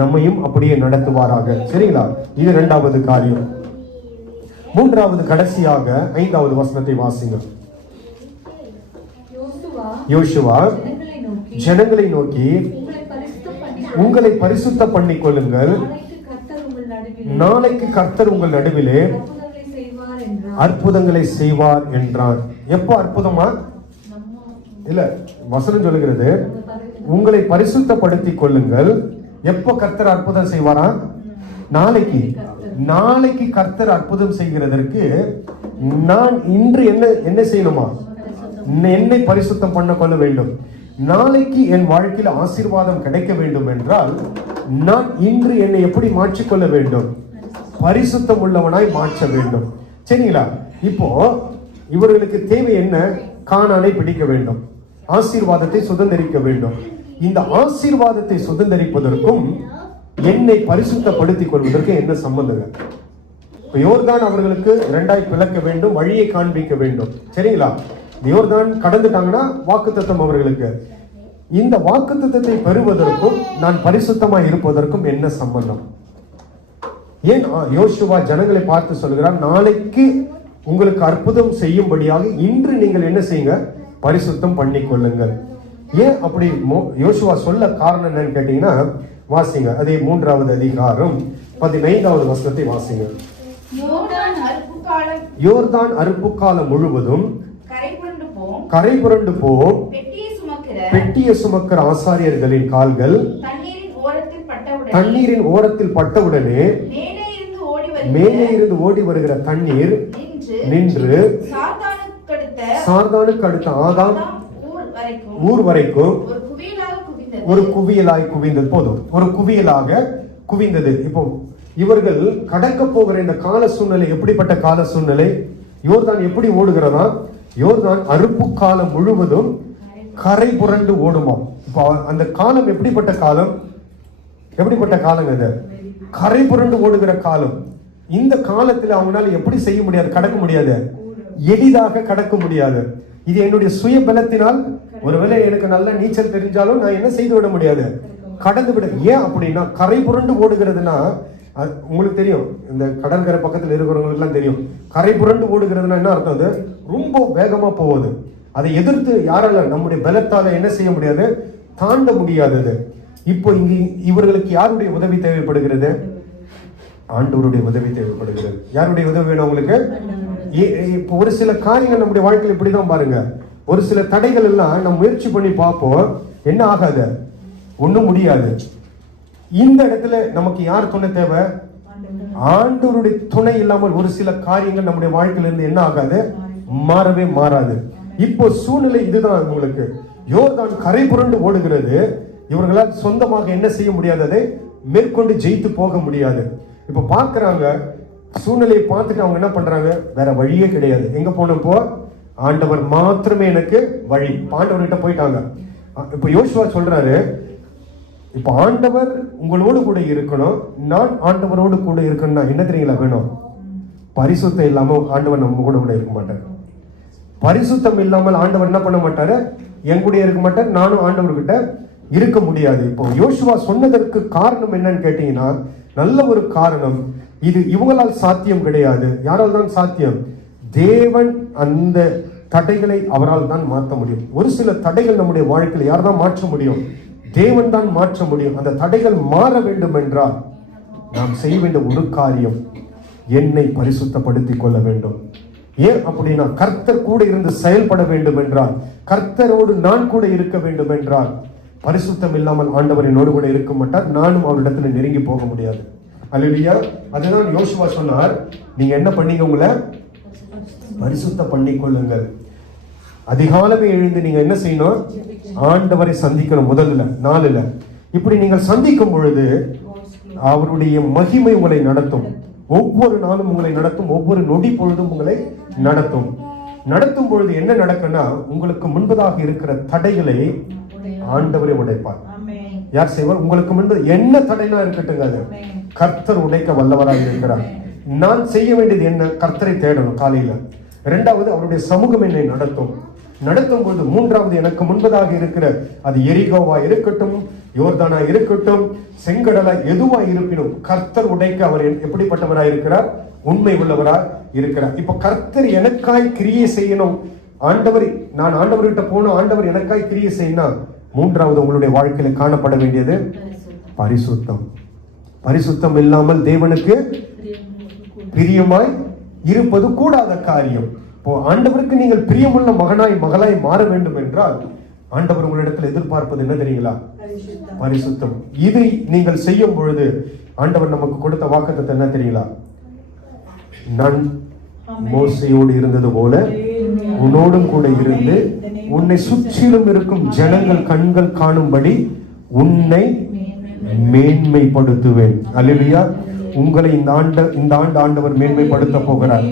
நம்மையும் அப்படியே நடத்துவாராக. சரிங்களா? இது இரண்டாவது காரியம். மூன்றாவது, கடைசியாக 5வது வசனத்தை வாசிங்க. யோசுவா ஜனங்களை நோக்கி உங்களை பரிசுத்த பண்ணிக் கொள்ளுங்கள், நாளைக்கு கர்த்தர் உங்கள் நடுவிலே அற்புதங்களை செய்வார் என்றார். எப்போ அற்புதமா? இல்ல, வசனம் சொல்லுகிறது உங்களை பரிசுத்தப்படுத்திக் கொள்ளுங்கள். எப்போ கர்த்தர் அற்புதம் செய்வாரா? நாளைக்கு. நாளைக்கு கர்த்தர் அற்புதம் செய்கிறதற்கு நான் இன்று என்ன செய்யணுமா? என்னை பரிசுத்தம் பண்ண கொள்ள வேண்டும். நாளைக்கு என் வாழ்க்கையில் ஆசீர்வாதம் கிடைக்க வேண்டும் என்றால் நான் இன்று என்னை எப்படி மாற்றிக்கொள்ள வேண்டும்? பரிசுத்தம் உள்ளவனாய் மாற்ற வேண்டும். சரிங்களா? இப்போ இவர்களுக்கு தேவை என்ன? கானானை பிடிக்க வேண்டும், ஆசீர்வாதத்தை சுதந்திரிக்க வேண்டும். இந்த ஆசீர்வாதத்தை சுதந்திரிப்பதற்கும் என்னை பரிசுத்தப்படுத்திக் கொள்வதற்கு என்ன சம்பந்தம்? யோர்தான் அவர்களுக்கு இரண்டாய் பிளக்க வேண்டும், வழியை காண்பிக்க வேண்டும். சரிங்களா? யோர்தான் கடந்துட்டாங்கன்னா வாக்குத்தத்தம் அவர்களுக்கு. இந்த வாக்குத்தத்தத்தை பெறுவதற்கும் நான் பரிசுத்தமாய் இருப்பதற்கும் என்ன சம்பந்தம்? ஏன் யோசுவா ஜனங்களை பார்த்து சொல்கிறார், நாளைக்கு உங்களுக்கு அற்புதம் செய்யும்படியாக இன்று நீங்கள் என்ன செய்யுங்க? பரிசுத்தம் பண்ணிக் கொள்ளுங்கள். ஏன் அப்படி யோசுவா சொல்ல காரணம் என்னன்னு கேட்டீங்கன்னா, வாசிங்க அதே 3வது அதிகாரம் 15வது வசனத்தை வாசிங்க. யோர்தான் அறுப்பு காலம் முழுவதும் கரை புரண்டு போம், பெட்டிய சுமக்கிற ஆசாரியர்களின் கால்கள் தண்ணீரின் ஓரத்தில் பட்டவுடனே மேலே இருந்து ஓடி வருகிற தண்ணீர் நின்று சார்தானுக்கு அடுத்த ஆதாம் ஊர் வரைக்கும் ஒரு குவியலாய் குவிந்தது. போதும், ஒரு குவியலாக குவிந்தது. இப்போ இவர்கள் கடக்க போகிற இந்த கால சூழ்நிலை எப்படிப்பட்ட கால சூழ்நிலை? யோர்தான் எப்படி ஓடுகிறதா? யோர்தான் அறுப்பு காலம் முழுவதும் கரை புரண்டு ஓடுமாம். இப்போ அந்த காலம் எப்படிப்பட்ட காலம்? எப்படிப்பட்ட காலங்க அது? கரை புரண்டு ஓடுகிற காலம். இந்த காலத்துல அவங்களால எப்படி செய்ய முடியாது? கடக்க முடியாது, எளிதாக கடக்க முடியாது. இது என்னுடைய சுய பலத்தினால், ஒருவேளை எனக்கு நல்ல நீச்சல் தெரிஞ்சாலும் நான் என்ன செய்து விட முடியாது, கடந்து விட. ஏன் அப்படின்னா, கரை புரண்டு ஓடுகிறதுனா உங்களுக்கு தெரியும், இந்த கடற்கரை பக்கத்தில் இருக்கிறவங்களுக்கு எல்லாம் தெரியும். கரை புரண்டு ஓடுகிறதுனா என்ன அர்த்தம்? அது ரொம்ப வேகமா போகுது. அதை எதிர்த்து யாரால, நம்முடைய பலத்தால என்ன செய்ய முடியாது, தாண்ட முடியாதது. இப்போ இங்க இவர்களுக்கு யாருடைய உதவி தேவைப்படுகிறது? ஆண்டவருடைய உதவி தேவைப்படுகிறது. யாருடைய உதவி வேணும் உங்களுக்கு? இப்போ ஒரு சில காரியங்கள் நம்முடைய வாழ்க்கையில் இப்படிதான் பாருங்க. ஒரு சில தடைகள் எல்லாம் நம்ம முயற்சி பண்ணி பார்ப்போம், என்ன ஆகாது, ஒண்ணும் முடியாது. இந்த இடத்துல நமக்கு யார் துணை தேவை? ஆண்டவருடைய துணை இல்லாமல் ஒரு சில காரியங்கள் நம்முடைய வாழ்க்கையில இருந்து என்ன ஆகாது, மாறவே மாறாது. இப்போ சூழ்நிலை இதுதான் உங்களுக்கு. யோர்தான் கரை புரண்டு ஓடுகிறது. இவர்களால் சொந்தமாக என்ன செய்ய முடியாது, அதை மேற்கொண்டு ஜெயித்து போக முடியாது. இப்ப பாக்குறாங்க, சூழ்நிலையை பார்த்துட்டு அவங்க என்ன பண்றாங்க, வேற வழியே கிடையாது. எங்க போனப்போ ஆண்டவர் மாத்திரமே எனக்கு வழி. ஆண்டவர்கிட்ட போயிட்டாங்க. இப்ப யோசுவா சொல்றாரு, இப்ப ஆண்டவர் உங்களோடு கூட இருக்கணும், நான் ஆண்டவரோடு கூட இருக்கணும்னா என்ன தெரியுங்களா வேணும்? பரிசுத்தம் இல்லாம ஆண்டவர் நம்ம கூட இருக்க மாட்டார். பரிசுத்தம் இல்லாமல் ஆண்டவர் என்ன பண்ண மாட்டாரு, என் கூட இருக்க மாட்டார், நானும் ஆண்டவர்கிட்ட இருக்க முடியாது. இப்போ யோசுவா சொன்னதற்கு காரணம் என்னன்னு கேட்டீங்கன்னா, நல்ல ஒரு காரணம். இது இவங்களால் சாத்தியம் கிடையாது. யாரால் தான் சாத்தியம்? தேவன் அந்த தடைகளை அவரால் தான் மாற்ற முடியும். ஒரு சில தடைகள் நம்முடைய வாழ்க்கையில் யார் தான் மாற்ற முடியும்? தேவன் தான் மாற்ற முடியும். அந்த தடைகள் மாற வேண்டும் என்றால் நாம் செய்ய வேண்டிய ஒரு காரியம், என்னை பரிசுத்தப்படுத்திக் கொள்ள வேண்டும். ஏன் அப்படின்னா, கர்த்தர் கூட இருந்து செயல்பட வேண்டும் என்றால், கர்த்தரோடு நான் கூட இருக்க வேண்டும் என்றால், பரிசுத்தம் இல்லாமல் ஆண்டவர் என்னோடு கூட இருக்க மாட்டார், நானும் அவரிடத்துல நெருங்கி போக முடியாது. அல்லேலூயா. அதுதான் யோசுவா சொன்னார், நீங்க என்ன பண்ணீங்க, உங்களை பரிசுத்த பண்ணிக் கொள்ளுங்கள். அதிகாலமே எழுந்து நீங்க என்ன செய்யணும், ஆண்டவரை சந்திக்கணும். முதல்ல நாளில் இப்படி நீங்கள் சந்திக்கும் பொழுது அவருடைய மகிமை உங்களை நடத்தும். ஒவ்வொரு நாளும் உங்களை நடத்தும், ஒவ்வொரு நொடி பொழுதும் உங்களை நடத்தும். நடத்தும் பொழுது என்ன நடக்குன்னா, உங்களுக்கு முன்பதாக இருக்கிற தடைகளை ஆண்டவரை உடைப்பார். யார் செய்வார்? உங்களுக்கு முன்பு என்ன தடைனா இருக்கட்டுங்க, அது கர்த்தர் உடைக்க வல்லவராக இருக்கிறார். நான் செய்ய வேண்டியது என்ன? கர்த்தரை தேடணும் காலையில. இரண்டாவது, அவருடைய சமூகம் என்னை நடத்தும். நடத்தும் போது மூன்றாவது, எனக்கு முன்பதாக இருக்கிற அது எரிகோவா இருக்கட்டும், யோர்தானா இருக்கட்டும், செங்கடலா எதுவா இருப்பினும் கர்த்தர் உடைக்க அவர் எப்படிப்பட்டவராய் இருக்கிறார்? உண்மை உள்ளவராய் இருக்கிறார். இப்ப கர்த்தர் எனக்காய் கிரியை செய்யணும். ஆண்டவர், நான் ஆண்டவர்கிட்ட போன ஆண்டவர் எனக்காய் கிரியை செய்யணும். மூன்றாவது உங்களுடைய வாழ்க்கையில காணப்பட வேண்டியது பரிசுத்தம். பரிசுத்தம் இல்லாமல் தேவனுக்கு பிரியமாய் இருப்பது கூடாத காரியம். இப்போ ஆண்டவருக்கு நீங்கள் பிரியமுள்ள மகனாய் மகளாய் மாற வேண்டும் என்றால் ஆண்டவர் உங்களிடத்தில் எதிர்பார்ப்பது என்ன தெரியுங்களா? பரிசுத்தம். இதை நீங்கள் செய்யும் பொழுது ஆண்டவர் நமக்கு கொடுத்த வாக்குத்தத்தம் என்ன தெரியுங்களா? நான் மோசேயோடு இருந்தது போல உன்னோடும் கூட இருந்து உன்னை சுற்றிலும் இருக்கும் ஜனங்கள் கண்கள் காணும்படி உன்னை மேன்மைப்படுத்துவேன். அல்லேலூயா. உங்களை இந்த ஆண்டு ஆண்டவர் மேன்மைப்படுத்த போகிறார்.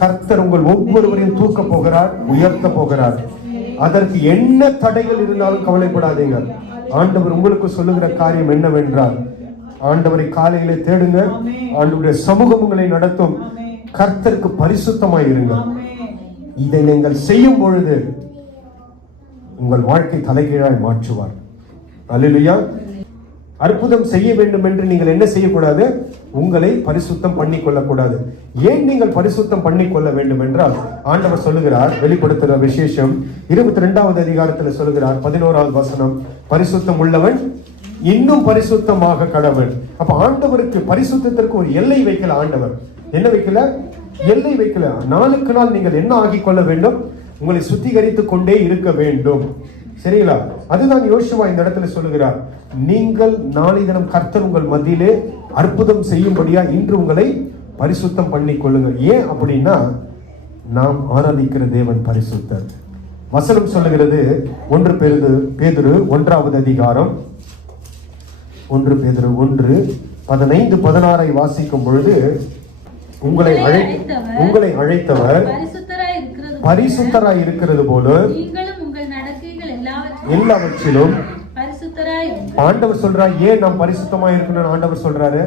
கர்த்தர் உங்கள் ஒவ்வொருவரையும் தூக்க போகிறார், உயர்த்த போகிறார். அதற்கு என்ன தடைகள் இருந்தாலும் கவலைப்படாதீங்க. ஆண்டவர் உங்களுக்கு சொல்லுகிற காரியம் என்னவென்றால், ஆண்டவரை காலையிலே தேடுங்க, ஆண்டவருடைய சமூகம் உங்களை நடத்தும். கர்த்தருக்கு பரிசுத்தமாய் இருங்க. இதை நீங்கள் செய்யும் பொழுது உங்கள் வாழ்க்கை தலைகீழாய் மாற்றுவார். அல்லேலூயா. அற்புதம் செய்ய வேண்டும் என்று நீங்கள் என்ன செய்யக்கூடாது? உங்களை பரிசுத்தம் பண்ணிக் கொள்ளக்கூடாது. ஏன் நீங்கள் பரிசுத்தம் பண்ணிக் கொள்ள வேண்டும் என்றால் ஆண்டவர் சொல்லுகிறார், வெளிப்படுத்துகிற விசேஷம் 22வது அதிகாரத்தில் சொல்லுகிறார், 11வது வசனம், பரிசுத்தம் உள்ளவன் இன்னும் பரிசுத்தமாக கடவன். அப்ப ஆண்டவருக்கு பரிசுத்தத்திற்கு ஒரு எல்லை வைக்கல. ஆண்டவர் என்ன வைக்கல? எல்லை வைக்கல. நாளுக்கு நாள் நீங்கள் என்ன ஆகிக் கொள்ள வேண்டும்? உங்களை சுத்திகரித்துக் கொண்டே இருக்க வேண்டும். சரிங்களா? அதுதான் யோசுவா இந்த இடத்துல சொல்லுகிறார். நீங்கள் நாளை தினம் கர்த்தர் உங்கள் மத்தியிலே அற்புதம் செய்யும்படியா இன்று உங்களை பரிசுத்தம் பண்ணிக் கொள்ளுங்கள். ஏன் அப்படின்னா, நாம் ஆராதிக்கிற தேவன் பரிசுத்தர். வசனம் சொல்லுகிறது, 1 பேதுரு 1வது அதிகாரம் 1 பேதுரு 1:15-16 வாசிக்கும் பொழுது, உங்களை அழைத்தவர் பரிசுத்தராய் இருக்கிறது போல எல்லாவற்றிலும் ஆண்டவர் சொல்றார். ஏன் நாம் பரிசுத்தமாய் இருக்கணும்? ஆண்டவர் சொல்றாரு,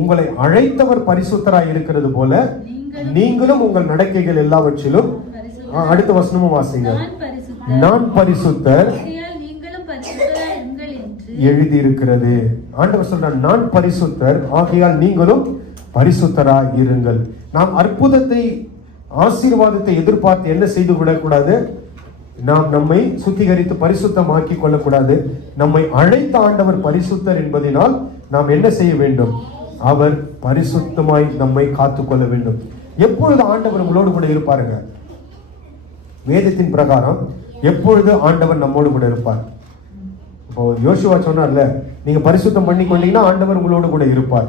உங்களை அழைத்தவர் பரிசுத்தராய் இருக்கிறது போல நீங்களும் உங்கள் நடக்கைகள் எல்லாவற்றிலும். அடுத்த வசனமும் வாசிங்க. நான் பரிசுத்தர் எழுதி இருக்கிறது. ஆண்டவர் சொல்றார், நான் பரிசுத்தர், ஆகையால் நீங்களும் பரிசுத்தராய் இருங்கள். நாம் அற்புதத்தை, ஆசீர்வாதத்தை எதிர்பார்த்து என்ன செய்து விடக்கூடாது? நாம் நம்மை சுத்திகரித்து பரிசுத்தமாக்கி கொள்ளக்கூடாது. நம்மை அழைத்த ஆண்டவர் பரிசுத்தர் என்பதனால் நாம் என்ன செய்ய வேண்டும்? அவர் பரிசுத்தமாய் நம்மை காத்துக்கொள்ள வேண்டும். எப்பொழுது ஆண்டவர் உங்களோடு கூட இருப்பாருங்க? வேதத்தின் பிரகாரம் எப்பொழுது ஆண்டவர் நம்மோடு கூட இருப்பார்? இப்போ யோசுவா சொன்னார்ல, நீங்க பரிசுத்தம் பண்ணி கொண்டீங்கன்னா ஆண்டவர் உங்களோடு கூட இருப்பார்.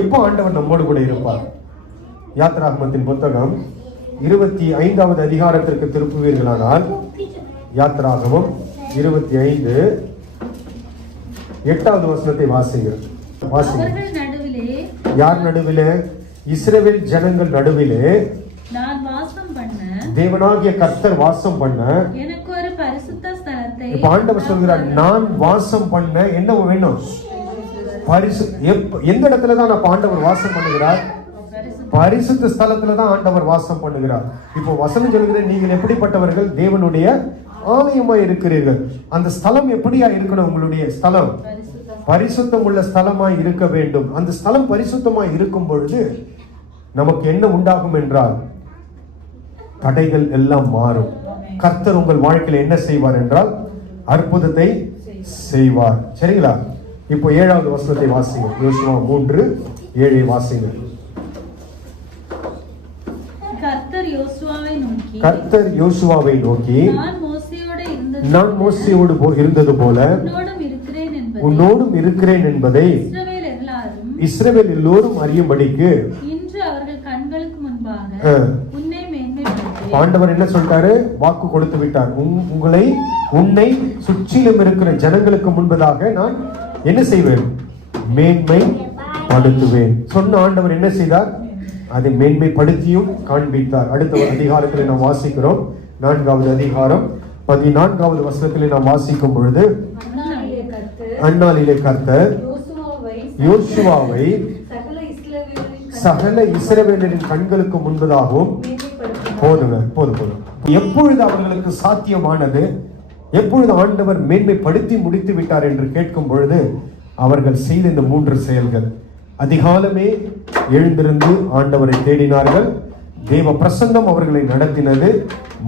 எப்போ ஆண்டவர் நம்மோடு கூட இருப்பார்? யாத்ராகமத்தின் புத்தகம் 25வது அதிகாரத்திற்கு திருப்புவீர்களானால், யாத்ராகமம் 25:8வது வசனத்தை வாசிங்க. யார் நடுவிலே? இஸ்ரவேல் ஜனங்கள் நடுவிலே நான் வாசம் பண்ண, தேவனாகிய கர்த்தர் வாசம் பண்ண எனக்கு ஒரு பரிசுத்த ஸ்தலத்தை. இப்ப ஆண்டவர் சொல்கிறார், நான் வாசம் பண்ண என்ன வேணும்? எந்த இடத்துல தான் ஆண்டவர் வாசம் பண்ணுகிறார்? பரிசுத்த ஸ்தலத்துல தான் ஆண்டவர் வாசம் பண்ணுகிறார். இப்போ வசனம் சொல்கிறது, நீங்கள் எப்படிப்பட்டவர்கள்? தேவனுடைய ஆலயமாய் இருக்கிறீர்கள். அந்த ஸ்தலம் எப்படியா இருக்கணும்? உங்களுடைய ஸ்தலம் பரிசுத்தம் உள்ள ஸ்தலமாய் இருக்க வேண்டும். அந்த ஸ்தலம் பரிசுத்தமாய் இருக்கும் பொழுது நமக்கு என்ன உண்டாகும் என்றால், தடைகள் எல்லாம் மாறும். கர்த்தர் உங்கள் வாழ்க்கையில என்ன செய்வார் என்றால், அற்புதத்தை செய்வார். சரிங்களா? இப்போ 7வது வசனத்தை வாசிங்க. யோசுவா 3:7 வாசிங்க. கர்த்தர் யோசுவாவை நோக்கி, நான் மோசேயோடு இருந்தது போல உன்னோடும் இருக்கிறேன் என்பதை இஸ்ரவேல் எல்லோரும் அறியும்படிக்கு இன்று அவர்கள் கண்களுக்கு முன்பாக உன்னை மேன்மைப்படுத்துவேன். ஆண்டவர் என்ன சொல்றாரு? வாக்கு கொடுத்து விட்டார். உன்னை சுற்றிலும் இருக்கிற ஜனங்களுக்கு முன்பதாக நான் என்ன செய்வேன்? மேன்மைப்படுத்துவேன். சொன்ன ஆண்டவர் என்ன செய்தார்? அதை மேன்மைப்படுத்தியும் காண்பித்தார். அடுத்த அதிகாரத்தில் நாம் வாசிக்கிறோம். 4வது அதிகாரம் 14வது வசனத்தில் நாம் வாசிக்கும் பொழுது, அந்நாளிலே கர்த்தர் யோசுவாவை சகல இஸ்ரவேலரின் கண்களுக்கு முன்பதாகவும் போதும். எப்பொழுது அவர்களுக்கு சாத்தியமானது? எப்பொழுது ஆண்டவர் மேன்மைப்படுத்தி முடித்து விட்டார் என்று கேட்கும் பொழுது, அவர்கள் செய்த இந்த 3 செயல்கள். அதிகாலமே எழுந்திருந்து ஆண்டவரை தேடினார்கள். தேவ பிரசன்னம் அவர்களை நடத்தினது.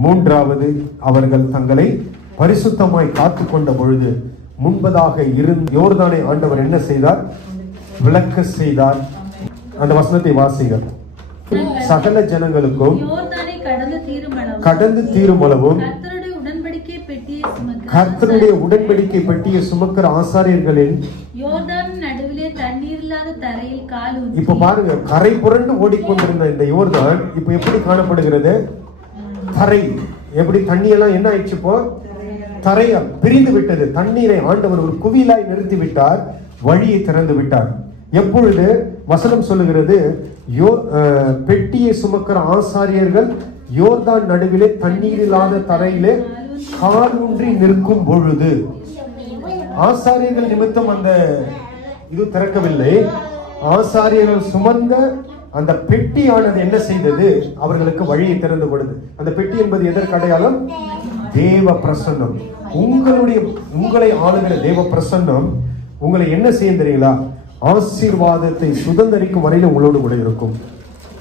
3வது, அவர்கள் தங்களை பரிசுத்தமாய் காத்து கொண்ட பொழுது முன்பதாக இருந்து யோர்தானை ஆண்டவர் என்ன செய்தார்? விளக்க செய்தார். அந்த வசனத்தை வாசிங்க. சகல ஜனங்களுக்கும் யோர்தானை கடந்து தீரும் அளவும் கர்த்தருடைய உடன்படிக்கை பெட்டியை சுமக்கிற ஆசாரியர்களின் யோர்தான் நடுவிலே தண்ணீர் இல்லாத தரையில் கால் ஊன்றி. இப்ப பாருங்க, கரை புரண்டு ஓடிக்கொண்டிருந்த இந்த யோர்தான் இப்ப எப்படி காணப்படுகிறது? தரை. எப்படி தண்ணி எல்லாம் என்ன ஆயிடுச்சு? இப்போ தரையா பிரிந்து விட்டது. தண்ணீரை ஆண்டவர் ஒரு குவியலாய் நிறுத்தி விட்டார், வழியை திறந்து விட்டார். எப்பொழுது? வசனம் சொல்லுகிறது, பெட்டியை சுமக்கிற ஆசாரியர்கள் யோர்தான் நடுவிலே தண்ணீர் இல்லாத தரையிலே காலூன்றி நிற்கும் பொழுது, ஆசாரியர்கள் நிமித்தம் அந்த இது திறக்கவில்லை. ஆசாரியர்கள் சுமந்த அந்த பெட்டியானது என்ன செய்தது? அவர்களுக்கு வழியை திறந்து கொடுத்து. அந்த பெட்டி என்பது எதற்கு அடையாளம்? தேவ பிரசன்னம். உங்களை ஆளுகிற தேவ பிரசன்னம் உங்களை என்ன செய்யும் தெரியுங்களா? ஆசீர்வாதத்தை சுதந்தரிக்கும் வரையில் உங்களோடு கூட இருக்கும்.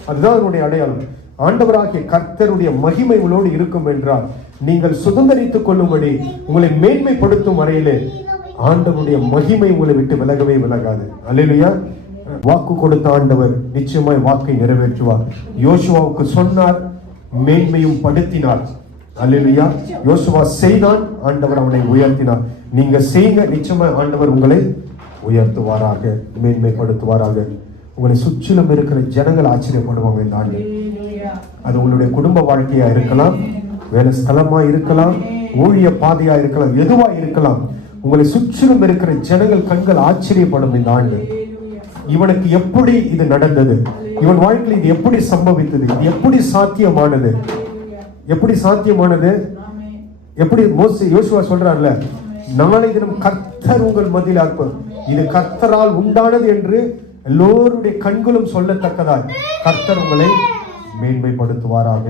அதுதான் அதனுடைய அடையாளம். ஆண்டவராகிய கர்த்தருடைய மகிமை உங்களோடு இருக்கும் என்றால் நீங்கள் சுதந்தரித்துக் கொள்ளும்படி உங்களை மேன்மைப்படுத்தும் வரையிலே ஆண்டவருடைய மகிமை உங்களை விட்டு விலகவே விலகாது. அல்லேலூயா. வாக்கு கொடுத்த ஆண்டவர் நிச்சயமாய் வாக்கை நிறைவேற்றுவார். யோசுவாவுக்கு சொன்னார், மேன்மையும் படுத்தினார். அல்லேலூயா. யோசுவா செய்தான், ஆண்டவர் அவனை உயர்த்தினார். நீங்க செய்யுங்க, நிச்சயமாய் ஆண்டவர் உங்களை உயர்த்துவாராக, மேன்மைப்படுத்துவாராக. உங்களை சுற்றிலும் இருக்கிற ஜனங்கள் ஆச்சரியப்படுவாங்க இந்த ஆண்டு. அது உங்களுடைய குடும்ப வாழ்க்கையா இருக்கலாம், வேலை ஸ்தலமா இருக்கலாம், ஊழிய பாதையா இருக்கலாம், எதுவா இருக்கலாம். உங்களை சுற்றிலும் இருக்கிற ஜனங்கள் கண்கள் ஆச்சரியப்படும் இந்த ஆண்டு. இவனுக்கு எப்படி இது நடந்தது? இவன் வாழ்க்கையில் இது எப்படி சம்பவித்தது? இது எப்படி சாத்தியமானது? எப்படி சாத்தியமானது? எப்படி யோசுவா சொல்றாருல, நாளை தினம் கர்த்தர் உங்கள் மத்தியில் இருப்பார். இது கர்த்தரால் உண்டானது என்று எல்லோருடைய கண்களும் சொல்லத்தக்கதாய் கர்த்தர் உங்களை மேன்மைப்படுத்துவாராக.